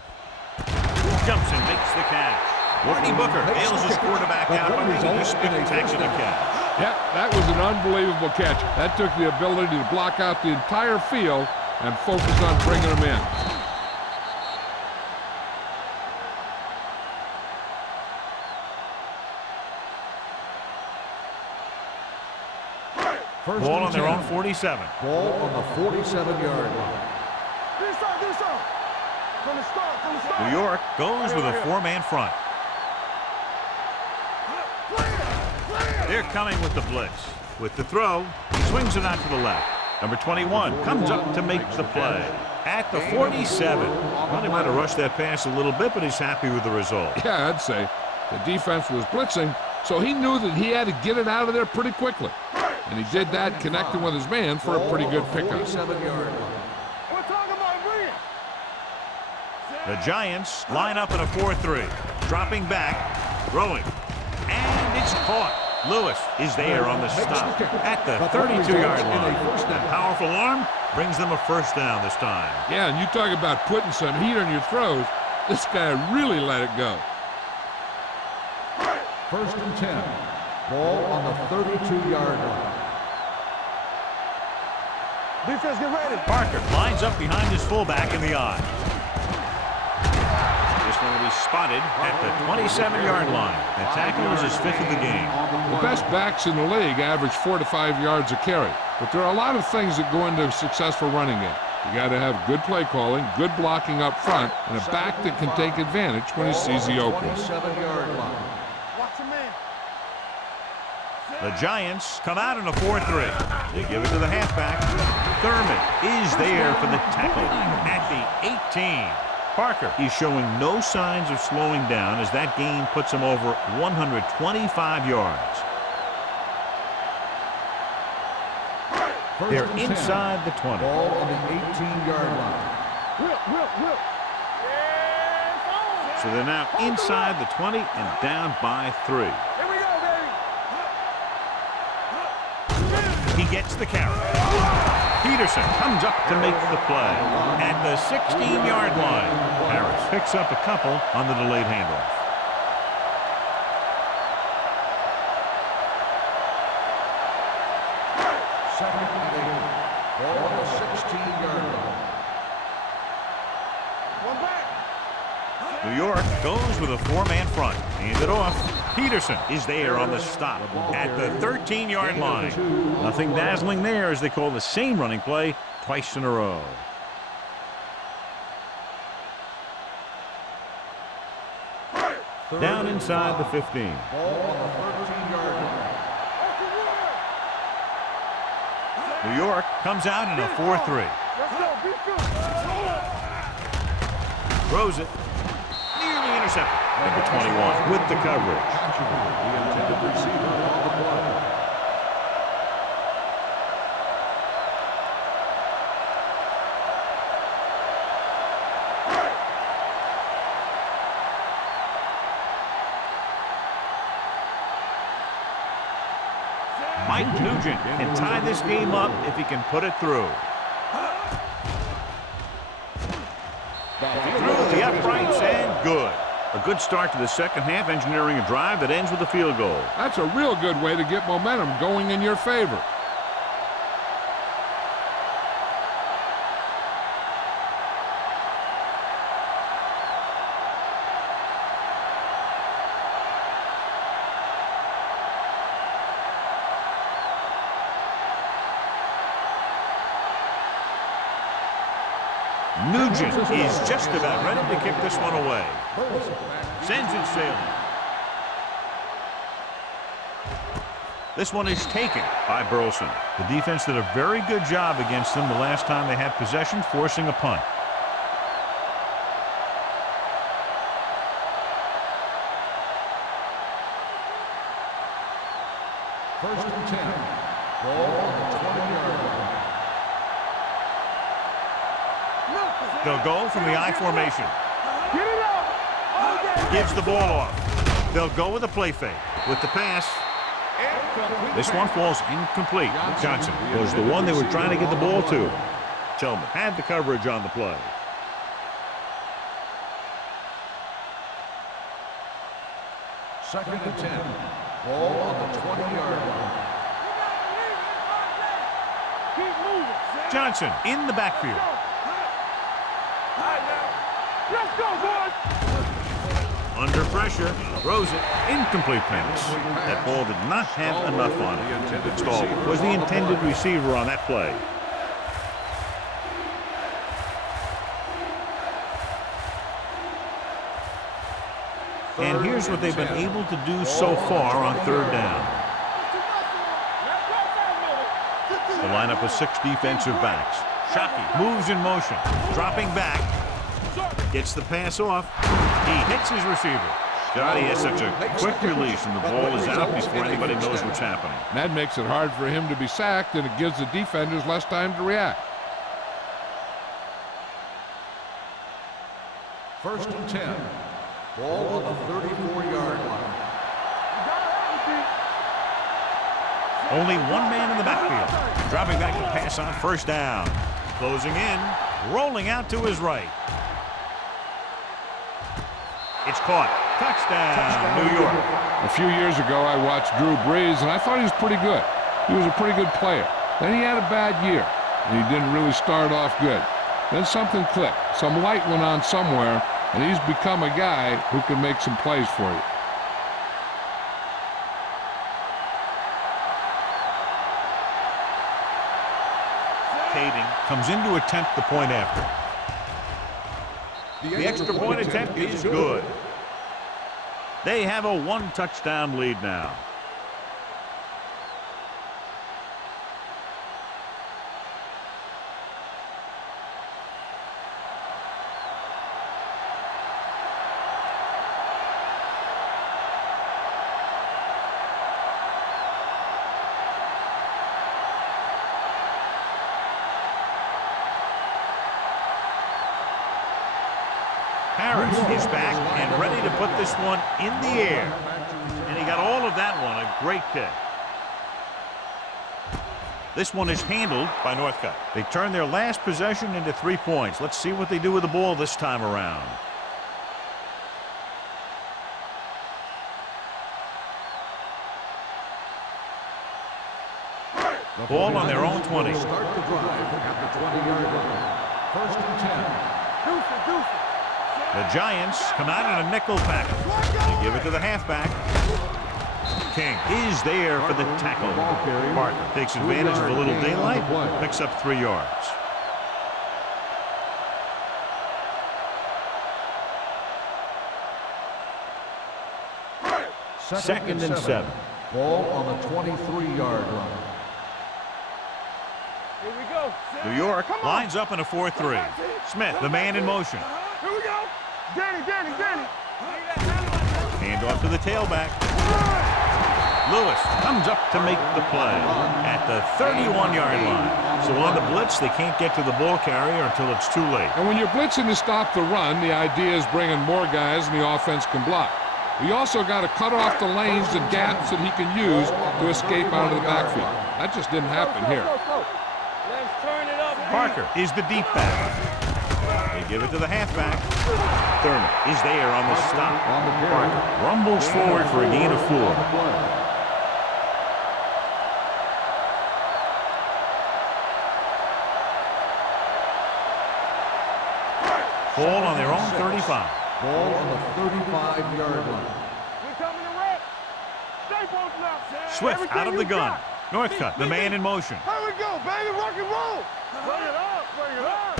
Jumps and makes the catch. Marty Booker bails his quarterback out by making a spectacular catch. Yep, that was an unbelievable catch. That took the ability to block out the entire field and focus on bringing them in. Ball on their own 47. Ball on the 47-yard line. Do so. From the start. New York goes with a 4-man front. They're coming with the blitz. With the throw, he swings it out to the left. Number 21 comes up to make the play at the 47. Well, he might have rushed that pass a little bit, but he's happy with the result. Yeah, I'd say the defense was blitzing, so he knew that he had to get it out of there pretty quickly. And he did that, connecting with his man for a pretty good pickup. 47-yard line. We're talking about bringing. The Giants line up in a 4-3. Dropping back, throwing, and it's caught. Lewis is there on the stop at the 32-yard line. That powerful arm brings them a first down this time. Yeah, and you talk about putting some heat on your throws. This guy really let it go. 1st and 10. Ball on the 32-yard line. Defense, get ready. Parker lines up behind his fullback in the eye. This one will be spotted at the 27-yard line. The tackle is his 5th of the game. The best backs in the league average 4 to 5 yards a carry. But there are a lot of things that go into a successful running game. You got to have good play calling, good blocking up front, and a back that can take advantage when he sees the opening. 27-yard line. Watch him in. The Giants come out in a 4-3. They give it to the halfback. Thurman is there for the tackle at the 18. Parker, he's showing no signs of slowing down as that gain puts him over 125 yards. They're inside the 20. Ball on the 18-yard line. Whip. So they're now inside the 20 and down by 3. Here we go, baby. He gets the carry. Peterson comes up to make the play at the 16-yard line. Harris picks up a couple on the delayed handoff. Second and 8. Ball on the 16-yard line. One back. New York goes with a 4-man front. Hand it off. Peterson is there on the stop at the 13-yard line. Nothing dazzling there as they call the same running play twice in a row. Down inside the 15. Ball on the 13-yard line. New York comes out in a 4-3. Let's go. Be good. Throws it. Nearly intercepted. Number 21 with the coverage. The intended receiver on the play. Mike Nugent can tie this game up if he can put it through. Through the uprights and good. A good start to the second half, engineering a drive that ends with a field goal. That's a real good way to get momentum going in your favor. Nugent is just about ready to kick this one away. Sends it sailing. This one is taken by Burleson. The defense did a very good job against them the last time they had possession, forcing a punt. First and 10. Ball on the 20-yard line. They'll go from the I formation. Get it up. Gives the ball off. They'll go with a play fake. With the pass. This one falls incomplete. Johnson was the one they were trying to get the ball to. Tillman had the coverage on the play. Second and 10. Ball on the 20-yard line. Keep moving. Johnson in the backfield. Let's go, boys. Under pressure, throws it, incomplete pass. That ball did not have enough on it. Stahl was the intended receiver on that play. And here's what they've been able to do so far on third down. The lineup of 6 defensive backs. Shockey moves in motion, dropping back, gets the pass off. He hits his receiver. God, he has such a quick release, and the ball is out before anybody knows what's happening. That makes it hard for him to be sacked, and it gives the defenders less time to react. First and 10. Ball on the 34-yard line. Only one man in the backfield. Dropping back to pass on first down. Closing in, rolling out to his right. It's caught. Touchdown, New York. A few years ago, I watched Drew Brees, and I thought he was pretty good. He was a pretty good player. Then he had a bad year, and he didn't really start off good. Then something clicked. Some light went on somewhere, and he's become a guy who can make some plays for you. Kading comes in to attempt the point after. The extra point attempt is good. They have a 1-touchdown lead now. Harris is back and ready to put this one in the air. And he got all of that one. A great kick. This one is handled by Northcutt. They turn their last possession into 3 points. Let's see what they do with the ball this time around. Ball on their own 20. Start the drive at the 20-yard line. First and 10. The Giants come out in a nickel package. They give it to the halfback. King is there for the tackle. Martin takes advantage of a little daylight, picks up 3 yards. Second and 7. Ball on the 23-yard line. Here we go. New York lines up in a 4-3. Smith, the man in motion. Here we go. Danny. off to the tailback. Lewis comes up to make the play at the 31-yard line. So on the blitz, they can't get to the ball carrier until it's too late. And when you're blitzing to stop the run, the idea is bringing more guys and the offense can block. We also got to cut off the lanes and gaps that he can use to escape out of the backfield. That just didn't happen here. Let's turn it up. Parker is the deep back. They give it to the halfback. Thurman is there on the stop. Parker rumbles forward for a gain of 4. Ball on their own 35. Ball on the 35-yard line. We coming to wreck. Stay posted now. Swift out of the gun. Northcutt, the man in motion. Here we go, baby. Rock and roll. Bring it up. Bring it up.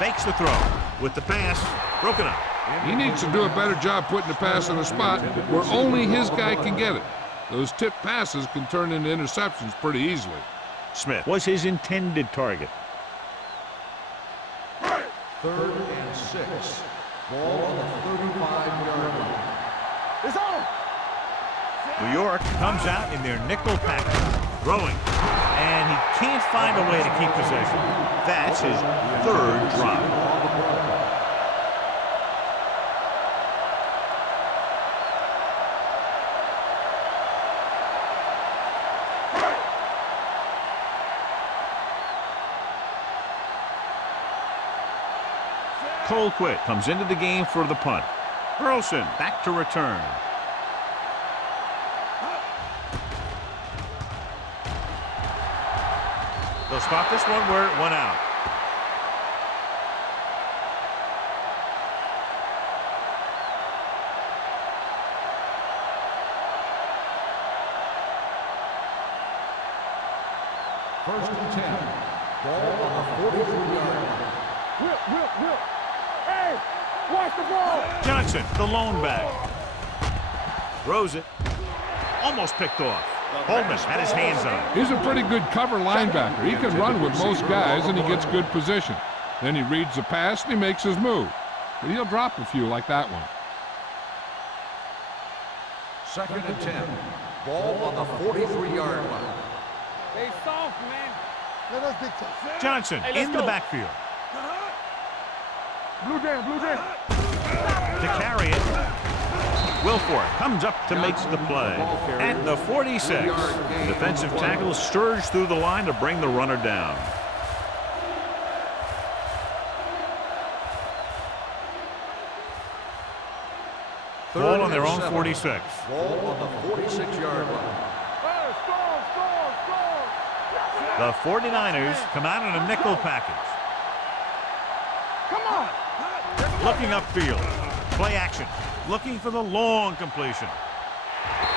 Fakes the throw. With the pass, broken up. He needs to do a better job putting the pass in a spot where only his guy can get it. Those tipped passes can turn into interceptions pretty easily. Smith was his intended target. 3rd and 6. Ball on the 35-yard line. It's on. New York comes out in their nickel package, throwing, and he can't find a way to keep possession. That's his 3rd drop. Colquitt comes into the game for the punt. Burleson back to return. They'll spot this one where it went out. First and 10. Ball on the 43-yard line. Whip. Hey, watch the ball. Johnson, the lone back. Throws it. Almost picked off. Holman had his hands on it. He's a pretty good cover linebacker. He can run with most guys, and he gets good position. Then he reads the pass, and he makes his move. But he'll drop a few like that one. 2nd and 10. Ball on the 43-yard line. Stay soft, man. Let us big time. Johnson in the backfield. Blue down. To carry it. Wilfork comes up to make the play. At the 46, the defensive tackle surged through the line to bring the runner down. Ball on their own 46. Ball on the 46-yard line. The 49ers come out in a nickel package. Come on. Looking upfield. Play action. Looking for the long completion.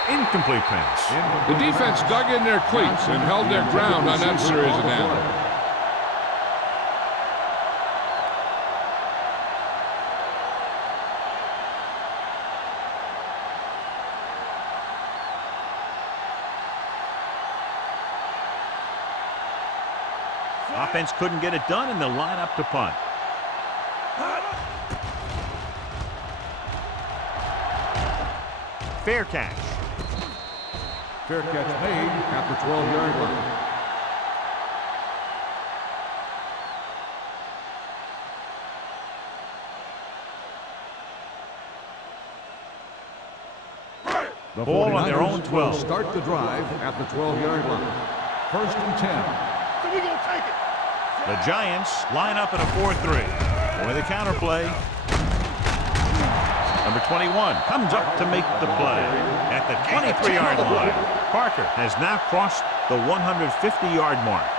Incomplete pass. The defense dug in their cleats and held their ground on that series of downs. Offense couldn't get it done, and they'll line up to punt. Fair catch. Fair catch made at the 12-yard line. The Ball on their own 49ers 12. will start the drive at the 12-yard line. 1st and 10. So we gonna take it. The Giants line up in a 4-3. With a counterplay. Number 21 comes up to make the play at the 23-yard line. Parker has now crossed the 150-yard mark.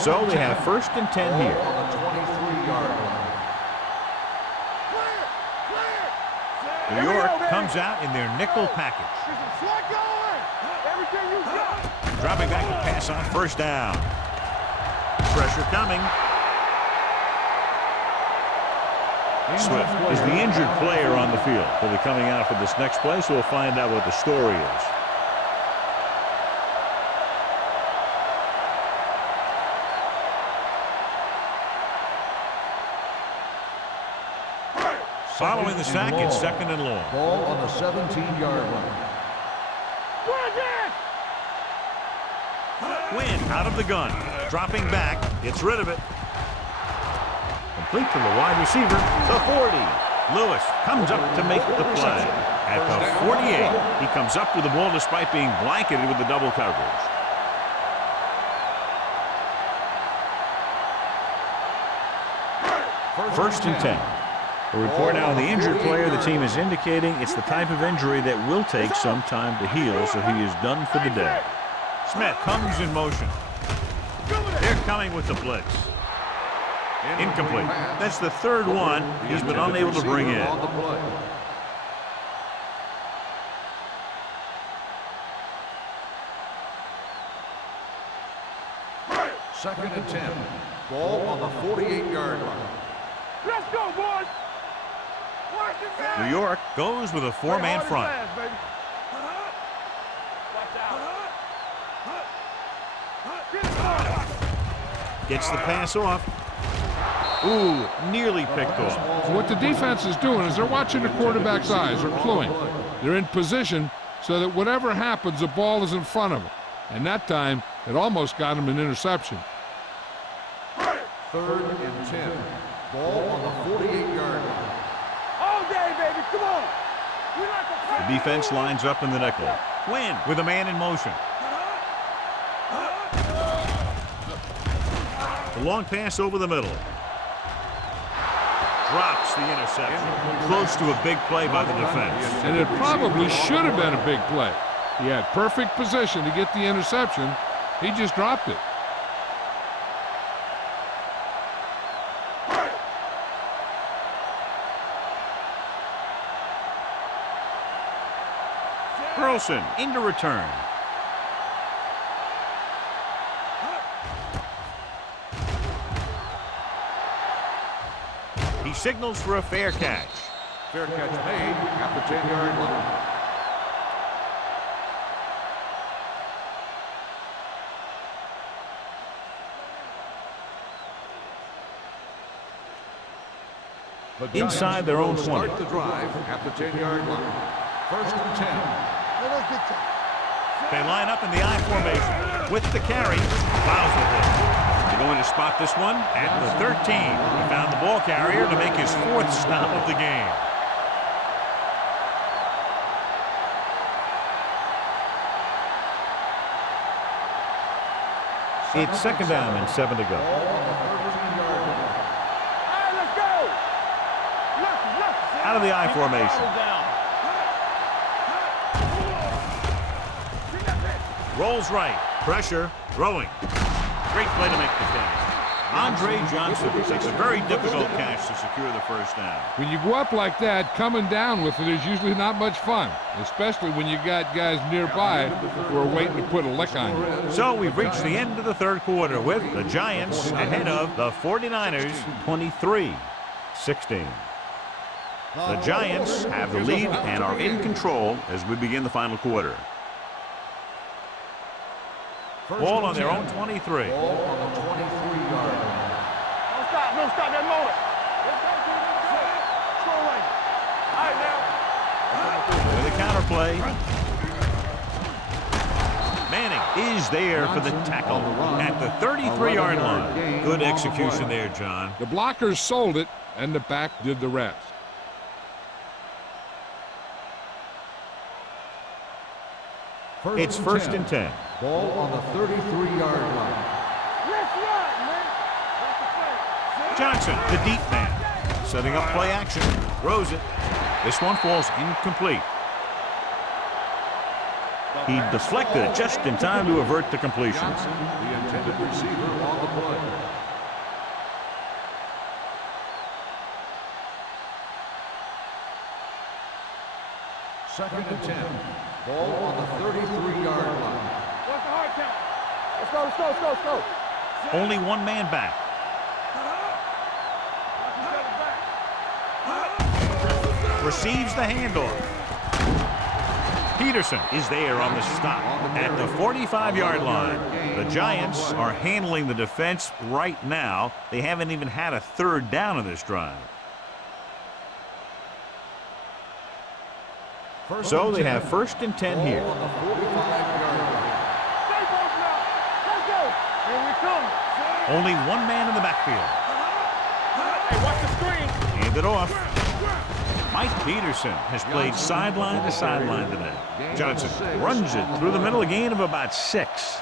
So they have 1st and 10 here. On the 23-yard line. New York comes out in their nickel package. Everything you got. Dropping back to pass on 1st down. Pressure coming. Swift is the injured player on the field. He'll be coming out for this next play, so we'll find out what the story is. Following the sack, it's 2nd and long. Ball on the 17-yard line. Quinn out of the gun. Dropping back. Gets rid of it. Complete to the wide receiver. The 40. Lewis comes up to make the play. At the 48, he comes up with the ball despite being blanketed with the double coverage. First and 10. A report now on the injured player. The team is indicating it's the type of injury that will take some time to heal, so he is done for the day. Smith comes in motion. They're coming with the blitz. Incomplete. That's the third one he's been unable to bring in. Second and 10. Ball on the 48-yard line. Let's go, boys. New York goes with a 4-man front. Gets the pass off. Ooh, nearly picked off. So what the defense is doing is they're watching the quarterback's eyes. They're cluing. They're in position so that whatever happens, the ball is in front of them. And that time, it almost got him an interception. Third and 10. Ball on the 48-yard line. All day, baby. Come on. The defense lines up in the nickel. Quinn with a man in motion. The long pass over the middle. Drops the interception. Close to a big play by the defense. And it probably should have been a big play. He had perfect position to get the interception. He just dropped it. Burleson into return. He signals for a fair catch. Fair catch made at the 10-yard line. Inside their own 20. Start the drive at the 10-yard line. First and 10. They line up in the I formation. With the carry, fouls with it. They're going to spot this one at the 13. He found the ball carrier to make his 4th stop of the game. It's 2nd down and 7 to go. Out of the I formation. Rolls right. Pressure. Throwing. Great play to make the catch. Andre Johnson takes a very difficult catch to secure the first down. When you go up like that, coming down with it is usually not much fun, especially when you got guys nearby who are waiting to put a lick on you. So we've reached the end of the third quarter with the Giants ahead of the 49ers 23-16. The Giants have the lead and are in control as we begin the final quarter. Ball on their own 23. Ball on the 23-yard line. Don't stop that motor. Slow lane. All right, now. With a counterplay. Manning is there for the tackle at the 33-yard line. Good execution there, John. The blockers sold it, and the back did the rest. It's 1st and 10. Ball on the 33-yard line. Let's run, man. Johnson, the deep man, setting up play action. Throws it. This one falls incomplete. He deflected it just in time to avert the completion. Johnson, the intended receiver on the play. Second and 10. Ball on the 33-yard line. What's the hard count? Let's go. Only one man back. Receives the handoff. Peterson is there on the stop at the 45-yard line. The Giants are handling the defense right now. They haven't even had a third down in this drive. So they have 1st and 10 here. On the 45-yard line. Stay close now. Let's go. Here we come. Only one man in the backfield. Hey, watch the screen. Hand it off. Mike Peterson has played sideline to sideline today. Johnson runs it through the middle, a gain of about 6.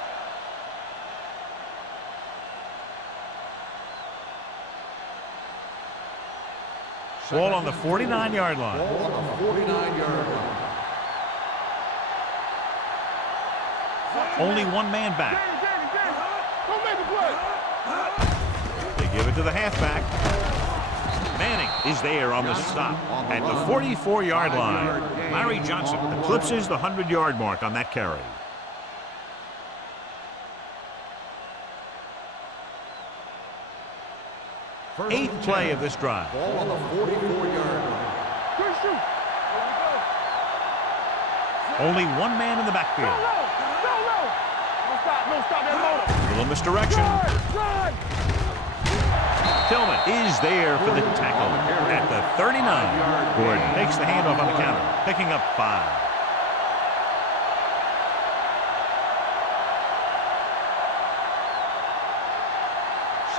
Ball on the 49-yard line. Ball on the 49-yard line. Only one man back. Don't make a play. They give it to the halfback. Manning is there on the stop at the 44-yard line. Larry Johnson eclipses the 100-yard mark on that carry. Eighth play of this drive. Ball on the 44-yard line. Good shoot. Here we go. Only one man in the Go backfield. low. Go low. Don't stop that motor. Little misdirection. Run. Tillman is there for the tackle at the 39. Gordon takes the handoff on the counter, picking up 5.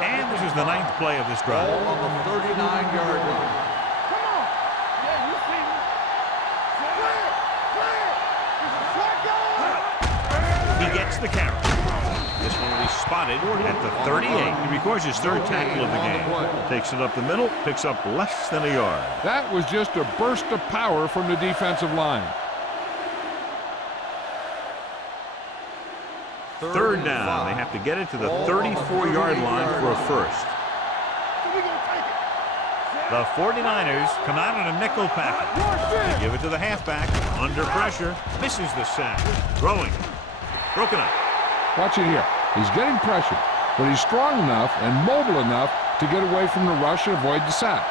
And this is the 9th play of this drive. Ball on the 39-yard line. Come on. Yeah, you see me. Clear. Clear. Flag He gets the carry. This one will be spotted at the 38. He records his 3rd tackle of the game. Takes it up the middle, picks up less than a yard. That was just a burst of power from the defensive line. 3rd down. They have to get it to the 34-yard line for a first. we gonna take it. The 49ers come out in a nickel package. They give it to the halfback. Under pressure. Misses the sack. Throwing. Broken up. Watch it here. He's getting pressure, but he's strong enough and mobile enough to get away from the rush and avoid the sack.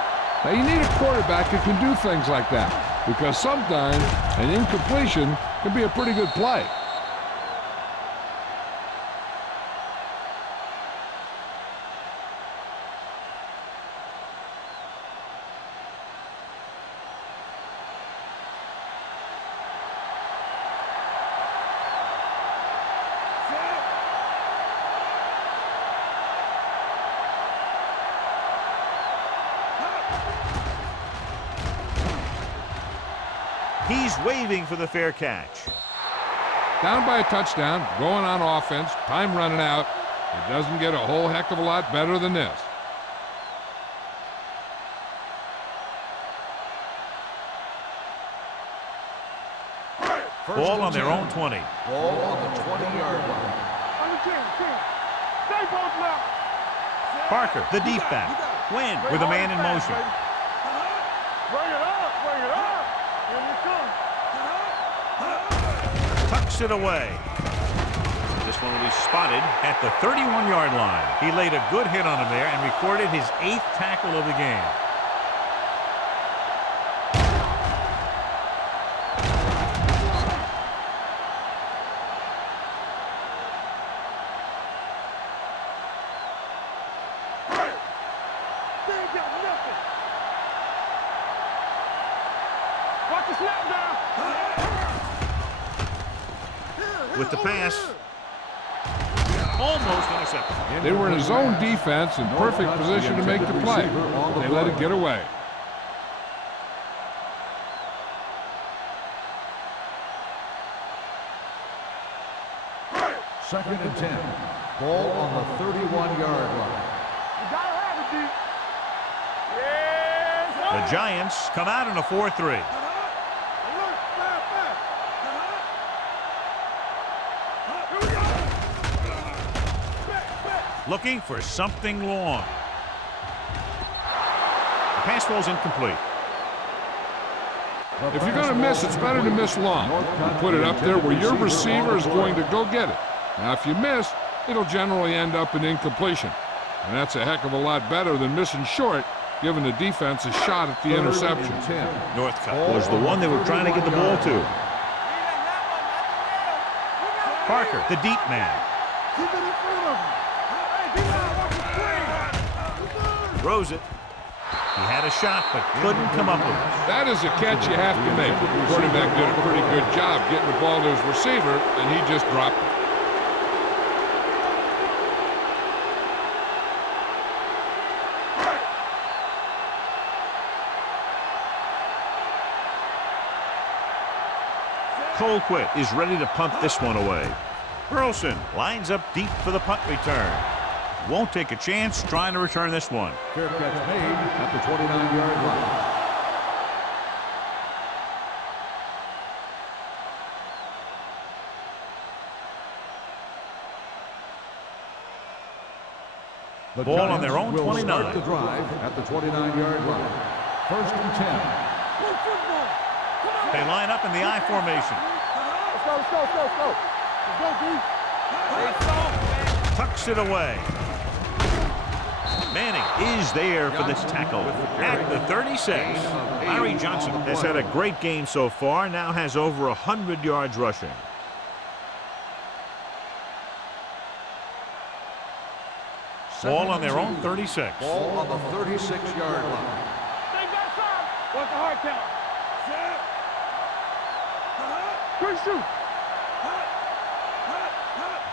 Now, you need a quarterback that can do things like that, because sometimes an incompletion can be a pretty good play. He's waving for the fair catch. Down by a touchdown, going on offense, time running out. It doesn't get a whole heck of a lot better than this. Ball on their own 20. Ball on the 20-yard line. On the 10. Stay both now. Parker, the deep back. Win with a man in motion. Bring it up. Bring it up. Here we come. Tucks it away. This one will be spotted at the 31-yard line. He laid a good hit on him there and recorded his 8th tackle of the game. They ain't got nothing. Watch the snap down. With the pass. Almost intercepted. They were in a zone defense in perfect position to make the play. They let it get away. Second and 10. Ball on the 31-yard line. You gotta have it, D. Yes, sir. The Giants come out in a 4-3. Look, fast. Here we go. Back. Looking for something long. The pass falls incomplete. If you're going to miss, it's better to miss long. You put it up there where your receiver is going to go get it. Now, if you miss, it'll generally end up in incompletion. And that's a heck of a lot better than missing short, giving the defense a shot at the interception. Northcutt was the one they were trying to get the ball to. Parker, the deep man. Keep it in front of him. Hey, D-line, watch the screen. Throws it. He had a shot, but couldn't come up with it. That is a catch you have to make. The quarterback did a pretty good job getting the ball to his receiver, and he just dropped it. Colquitt is ready to punt this one away. Burleson lines up deep for the punt return. Won't take a chance trying to return this one. Fair catch made at the 29-yard line. The Ball on their own will 29. Start the drive at the 29-yard line. 1st and 10. They line up in the I formation. Let's go, let's go, let's go, let's go. Let's go, D. Tucks it away. Manning is there for this tackle at the 36. Larry Johnson has had a great game so far, now has over 100 yards rushing. Ball on their own 36. Ball on the 36-yard line. Stay back side. What's the hard count? Good shoot.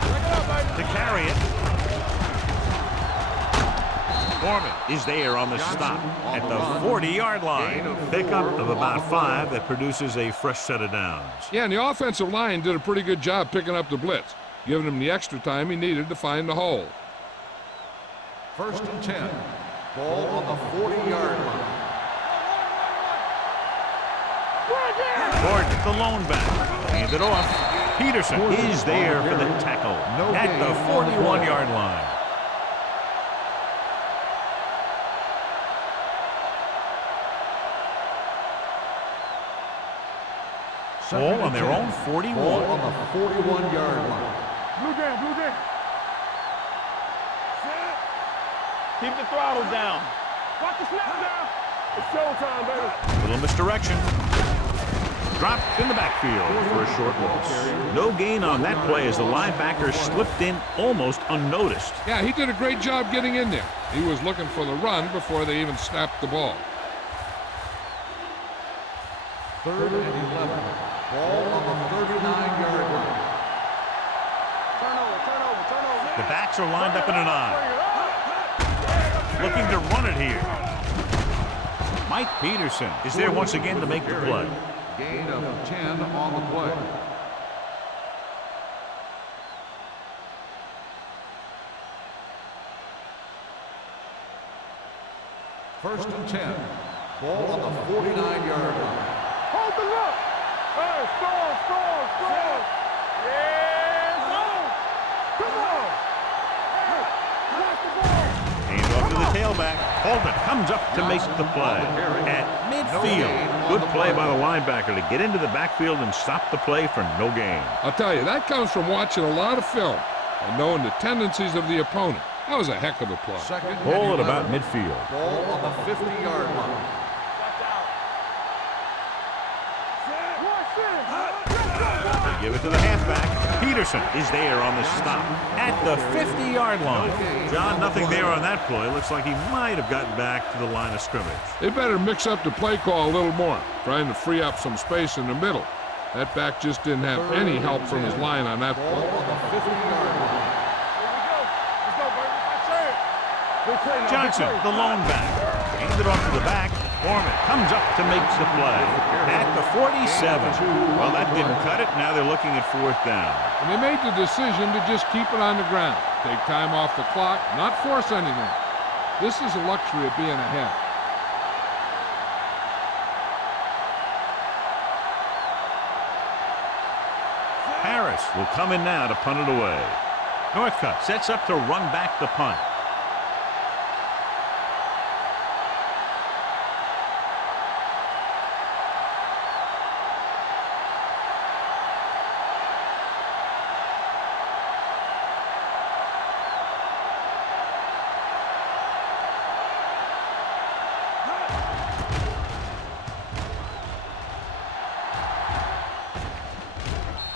Break it up, baby. To carry it. Foreman is there on the stop at the 40-yard line. Pickup of about 5 that produces a fresh set of downs. Yeah, and the offensive line did a pretty good job picking up the blitz, giving him the extra time he needed to find the hole. 1st and 10. Ball on the 40-yard line. Gordon, the lone back. Hand it off. Peterson is there for the tackle at the 41-yard line. Ball on their own 41. Ball on the 41-yard line. Blue down, blue down. Keep the throttle down. Watch the snap down. It's showtime, baby. Little misdirection. Dropped in the backfield for a short loss. No gain on that play as the linebacker slipped in almost unnoticed. Yeah, he did a great job getting in there. He was looking for the run before they even snapped the ball. 3rd and 11. Ball on the 39-yard line. Turnover, turnover, turnover. The backs are lined up in an I. Looking to run it here. Mike Peterson is there once again to make the play. Gain of 10 on the play. First and 10. Ball on the 49-yard line. Hold the look. Hey, score, score, score. Yes, on. Come on. Hey, watch the ball. Hand off to the tailback. Holman comes up to make the play at midfield. Good play by the linebacker to get into the backfield and stop the play for no gain. I'll tell you, that comes from watching a lot of film and knowing the tendencies of the opponent. That was a heck of a play. Second and Ball at 11. about midfield. Ball on the 50-yard line. They give it to the halfback. Peterson is there on the stop at the 50-yard line. John, nothing there on that play. Looks like he might have gotten back to the line of scrimmage. They better mix up the play call a little more, trying to free up some space in the middle. That back just didn't have any help from his line on that Ball play. on the 50-yard line. Johnson, the lone back. Handed off to the back. Foreman comes up to make the play at the 47. Well, that didn't cut it. Now they're looking at 4th down. And they made the decision to just keep it on the ground. Take time off the clock, not force anything. This is a luxury of being ahead. Harris will come in now to punt it away. Northcutt sets up to run back the punt.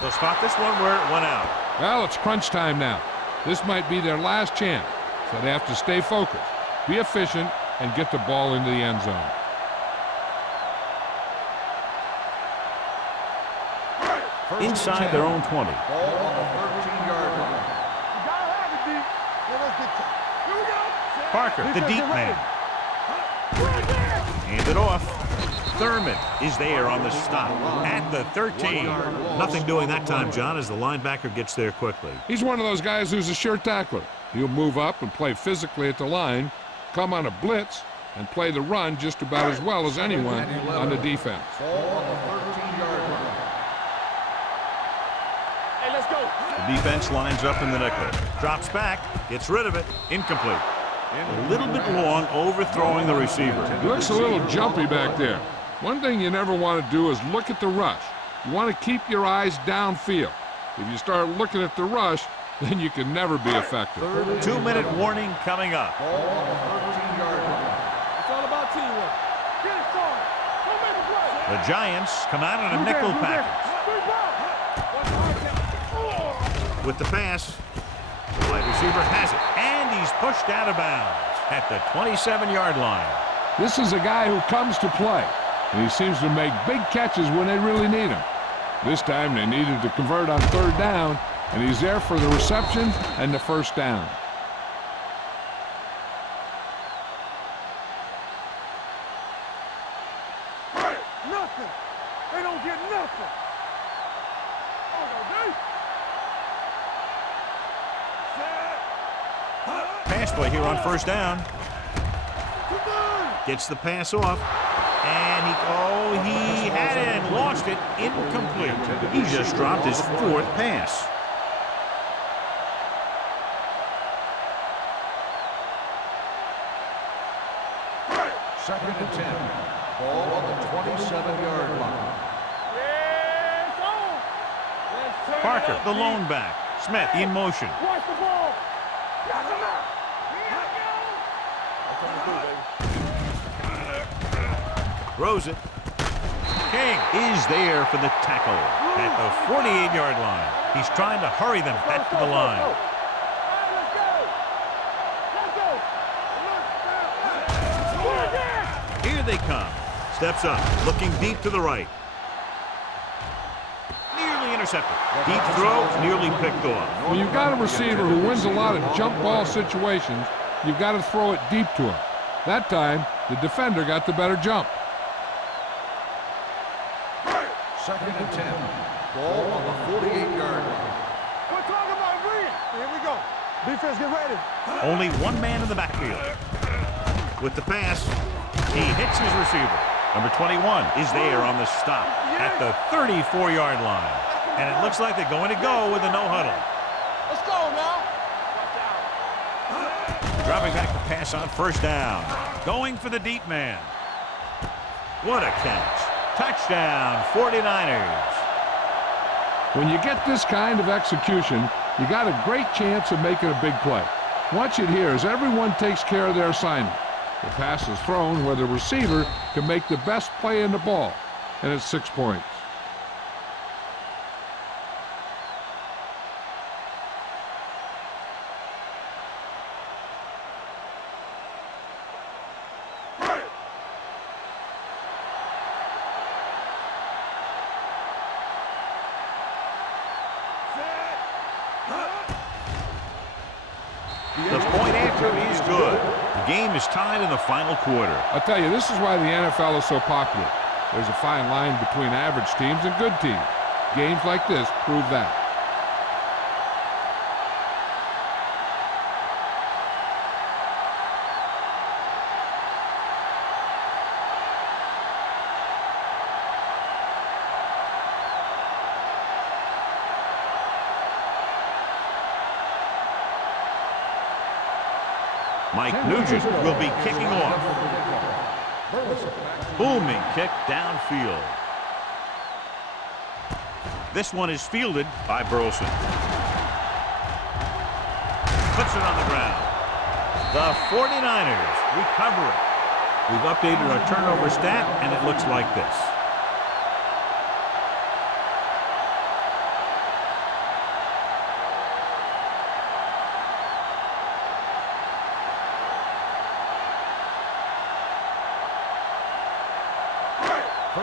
They'll spot this one where it went out. Well, it's crunch time now. This might be their last chance, so they have to stay focused, be efficient, and get the ball into the end zone. Inside their own 20. Ball on the 13-yard line. You gotta have it, D. Yeah, let's get here we go. Parker, the Defense, deep get ready. man. Right there. Hand it off. Thurman is there on the stop at the 13. Nothing doing that time, John, as the linebacker gets there quickly. He's one of those guys who's a sure tackler. He'll move up and play physically at the line, come on a blitz, and play the run just about as well as anyone on the defense. Ball on the 13-yard line. Hey, let's go. The defense lines up in the nickel. Drops back, gets rid of it, incomplete. A little bit long, overthrowing the receiver. He looks a little jumpy back there. One thing you never want to do is look at the rush. You want to keep your eyes downfield. If you start looking at the rush, then you can never be effective. 2-minute warning coming up. Ball on the 13-yard line. It's all about teamwork. Get it started. Don't make a play. The Giants come out in a nickel package. With the pass, the wide receiver has it, and he's pushed out of bounds at the 27-yard line. This is a guy who comes to play, and he seems to make big catches when they really need him. This time they needed to convert on third down, and he's there for the reception and the first down. Nothing. They don't get nothing. Oh, no, D. Pass play here on first down. Gets the pass off. And he had it and lost it. Incomplete. He just dropped his fourth pass. Second and 10. Ball on the 27-yard line. Yes, on. Let's turn it Parker, up, the D. lone back. Smith in motion. Watch the ball. Got him out. Throws it. King is there for the tackle at the 48-yard line. He's trying to hurry them back to the line. Here they come. Steps up, looking deep to the right. Nearly intercepted. Deep throw, nearly picked off. When you've got a receiver who wins a lot of jump ball situations, you've got to throw it deep to him. That time, the defender got the better jump. Second and 10. Ball on the 48-yard line. We're talking about green. Here we go. Defense, get ready. Only one man in the backfield. With the pass, he hits his receiver. Number 21 is there on the stop at the 34-yard line. And it looks like they're going to go with a no-huddle. Let's go now. Dropping back to pass on first down. Going for the deep man. What a catch. Touchdown, 49ers. When you get this kind of execution, you got a great chance of making a big play. Watch it here as everyone takes care of their assignment. The pass is thrown where the receiver can make the best play in the ball, and it's 6 points. The point after is good. The game is tied in the final quarter. I'll tell you, this is why the NFL is so popular. There's a fine line between average teams and good teams. Games like this prove that. Mike Nugent will be kicking off. Booming kick downfield. This one is fielded by Burleson. Puts it on the ground. The 49ers recover it. We've updated our turnover stat, and it looks like this.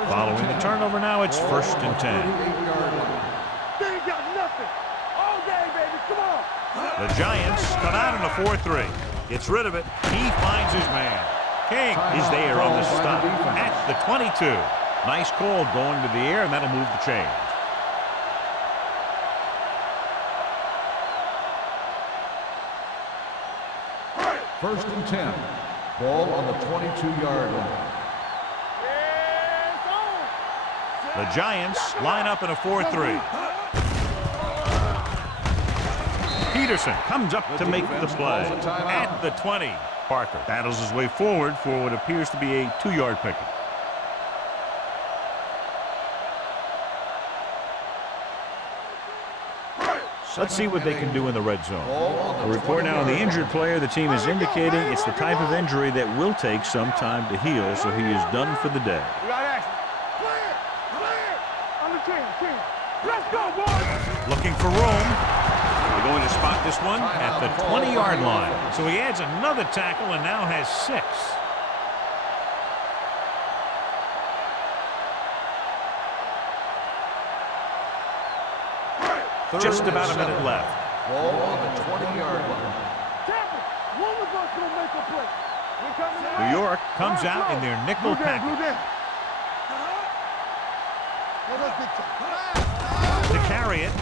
Following the turnover now, it's 1st and 10. They ain't got nothing. All day, baby. Come on. The Giants come out in a 4-3. Gets rid of it. He finds his man. King is there on the stop at the 22. Nice call going to the air, and that'll move the chains. First and 10. Ball on the 22-yard line. The Giants line up in a 4-3. Peterson comes up to make the play at the 20. Parker battles his way forward for what appears to be a 2-yard pickup. Let's see what they can do in the red zone. A report now on the injured player. The team is indicating it's the type of injury that will take some time to heal, so he is done for the day. We got action. Clear. On the 10. Let's go, boys. Looking for room. They're going to spot this one at the 20-yard line. So he adds another tackle and now has 6. Just about a minute left. Ball on the 20-yard line. One of us gonna make a play. We're coming in. New York comes out in their nickel package. To carry it,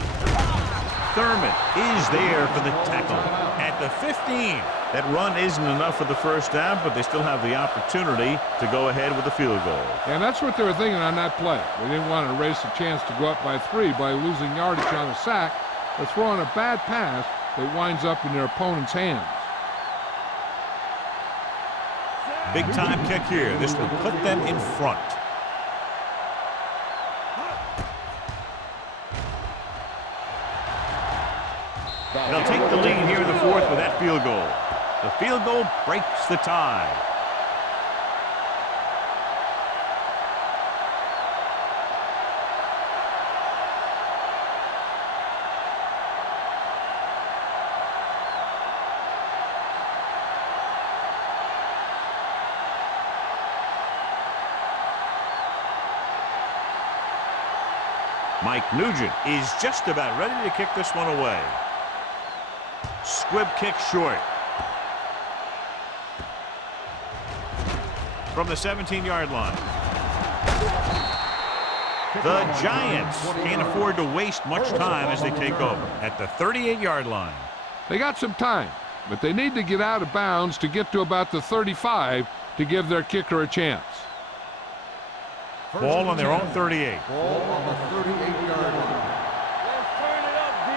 Thurman is there for the tackle at the 15. That run isn't enough for the first down, but they still have the opportunity to go ahead with a field goal. And that's what they were thinking on that play. They didn't want to erase the chance to go up by 3 by losing yardage on a sack or throwing a bad pass that winds up in their opponent's hands. Big time kick here. This will put them in front. They'll take the lead here in the 4th with that field goal. The field goal breaks the tie. Mike Nugent is just about ready to kick this one away. Squib kick short. From the 17-yard line. The Giants can't afford to waste much time as they take over at the 38-yard line. They got some time, but they need to get out of bounds to get to about the 35 to give their kicker a chance. Ball on their own 38. Ball on the 38-yard line. Let's turn it up, D.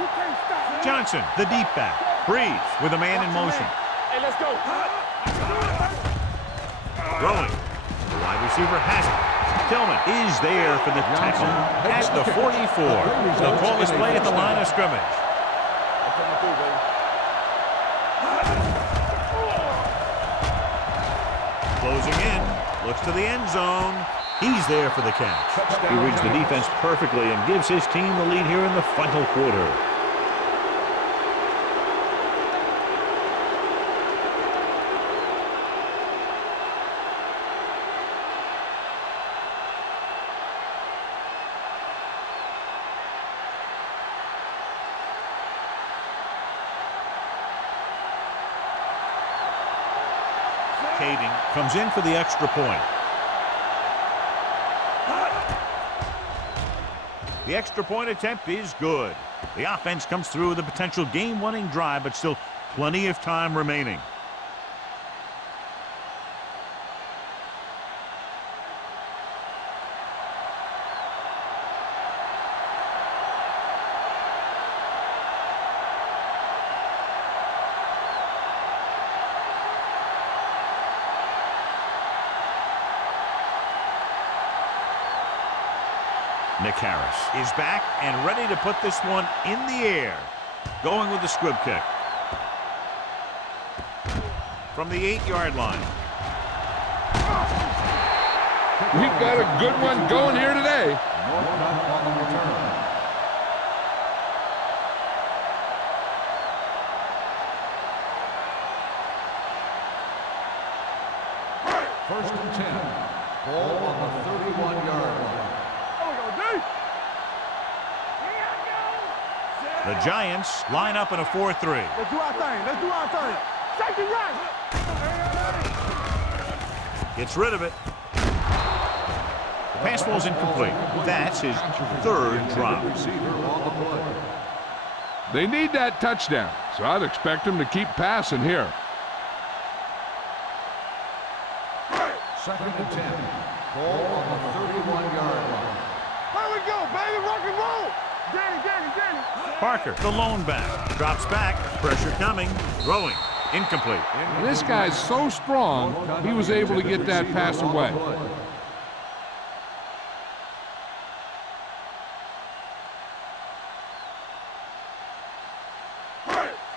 You can't stop me. Johnson, the deep back. Breeze with a man in motion. Hey, let's go. Throwing. The wide receiver has it. Tillman is there for the tackle at the 44. They'll call this play at the line of scrimmage. Closing in. Looks to the end zone. He's there for the catch. He reads the defense perfectly and gives his team the lead here in the final quarter. Kading comes in for the extra point. The extra point attempt is good. The offense comes through with a potential game-winning drive, but still plenty of time remaining. Nick Harris is back and ready to put this one in the air. Going with the squib kick. From the 8-yard line. We've got a good one going here today. First and 10. Ball on the 31-yard line. There we go, D. The Giants line up in a 4-3. Let's do our thing. Let's do our thing. Safety right. Gets rid of it. The pass falls incomplete. That's his third drop. Receiver on the play. They need that touchdown, so I'd expect them to keep passing here. 2nd and 10. Ball on the 31-yard line. There we go, baby. Rock and roll. Danny. Parker, the lone back, drops back. Pressure coming. Throwing. Incomplete. This guy's so strong, he was able to get that pass away.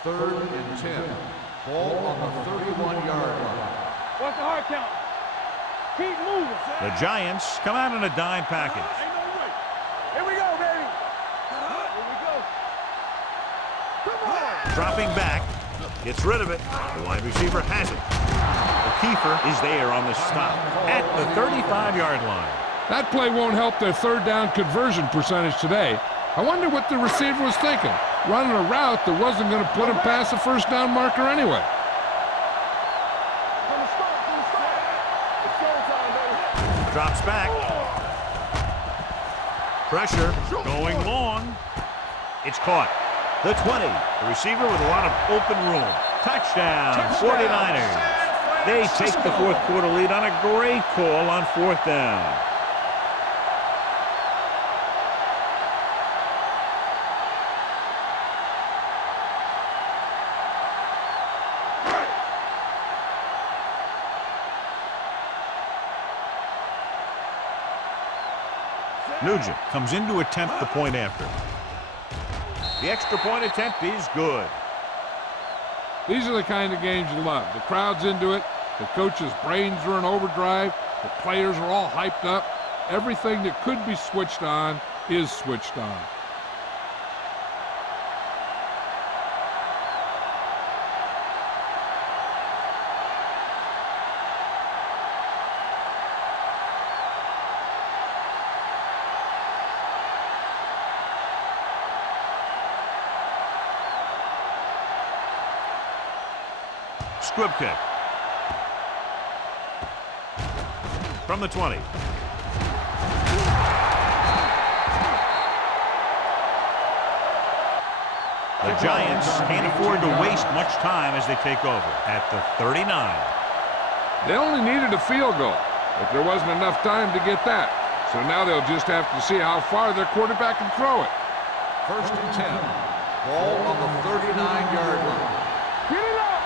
Third and 10. Ball on the 31-yard line. What's the hard count? Keep moving. The Giants come out in a dime package. Ain't no way. Here we go, baby. Here we go. Come on. Dropping back. Gets rid of it. The wide receiver has it. Kiefer is there on the stop at the 35-yard line. That play won't help their third down conversion percentage today. I wonder what the receiver was thinking, running a route that wasn't going to put him past the first down marker anyway. From the start. It's showtime, baby. Drops back. Pressure going long. It's caught. The 20. The receiver with a lot of open room. Touchdown, 49ers. They take the fourth quarter lead on a great call on 4th down. Nugent comes in to attempt the point after. The extra point attempt is good. These are the kind of games you love. The crowd's into it. The coach's brains are in overdrive. The players are all hyped up. Everything that could be switched on is switched on. Squib kick. From the 20. The Giants can't afford to waste much time as they take over at the 39. They only needed a field goal, but there wasn't enough time to get that. So now they'll just have to see how far their quarterback can throw it. 1st and 10. Ball on the 39-yard line. Get it up.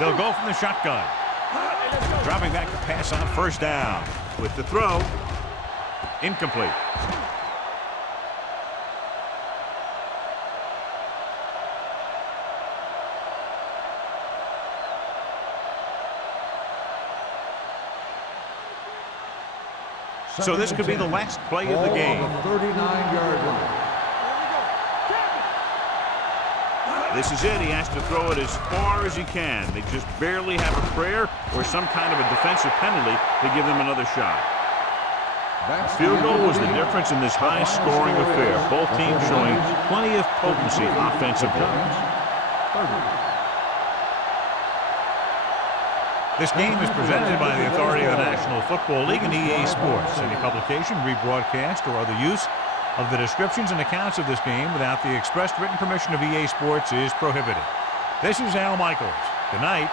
They'll go from the shotgun. Dropping back to pass on 1st down. With the throw. Incomplete. So this could be the last play of the game. Ball on the 39-yard line. This is it. He has to throw it as far as he can. They just barely have a prayer or some kind of a defensive penalty to give them another shot. Field goal was the difference in this high-scoring affair. Both teams showing plenty of potency offensively. This game is presented by the authority of the National Football League and EA Sports. Any publication, rebroadcast, or other use of the descriptions and accounts of this game without the expressed written permission of EA Sports is prohibited. This is Al Michaels. Good night.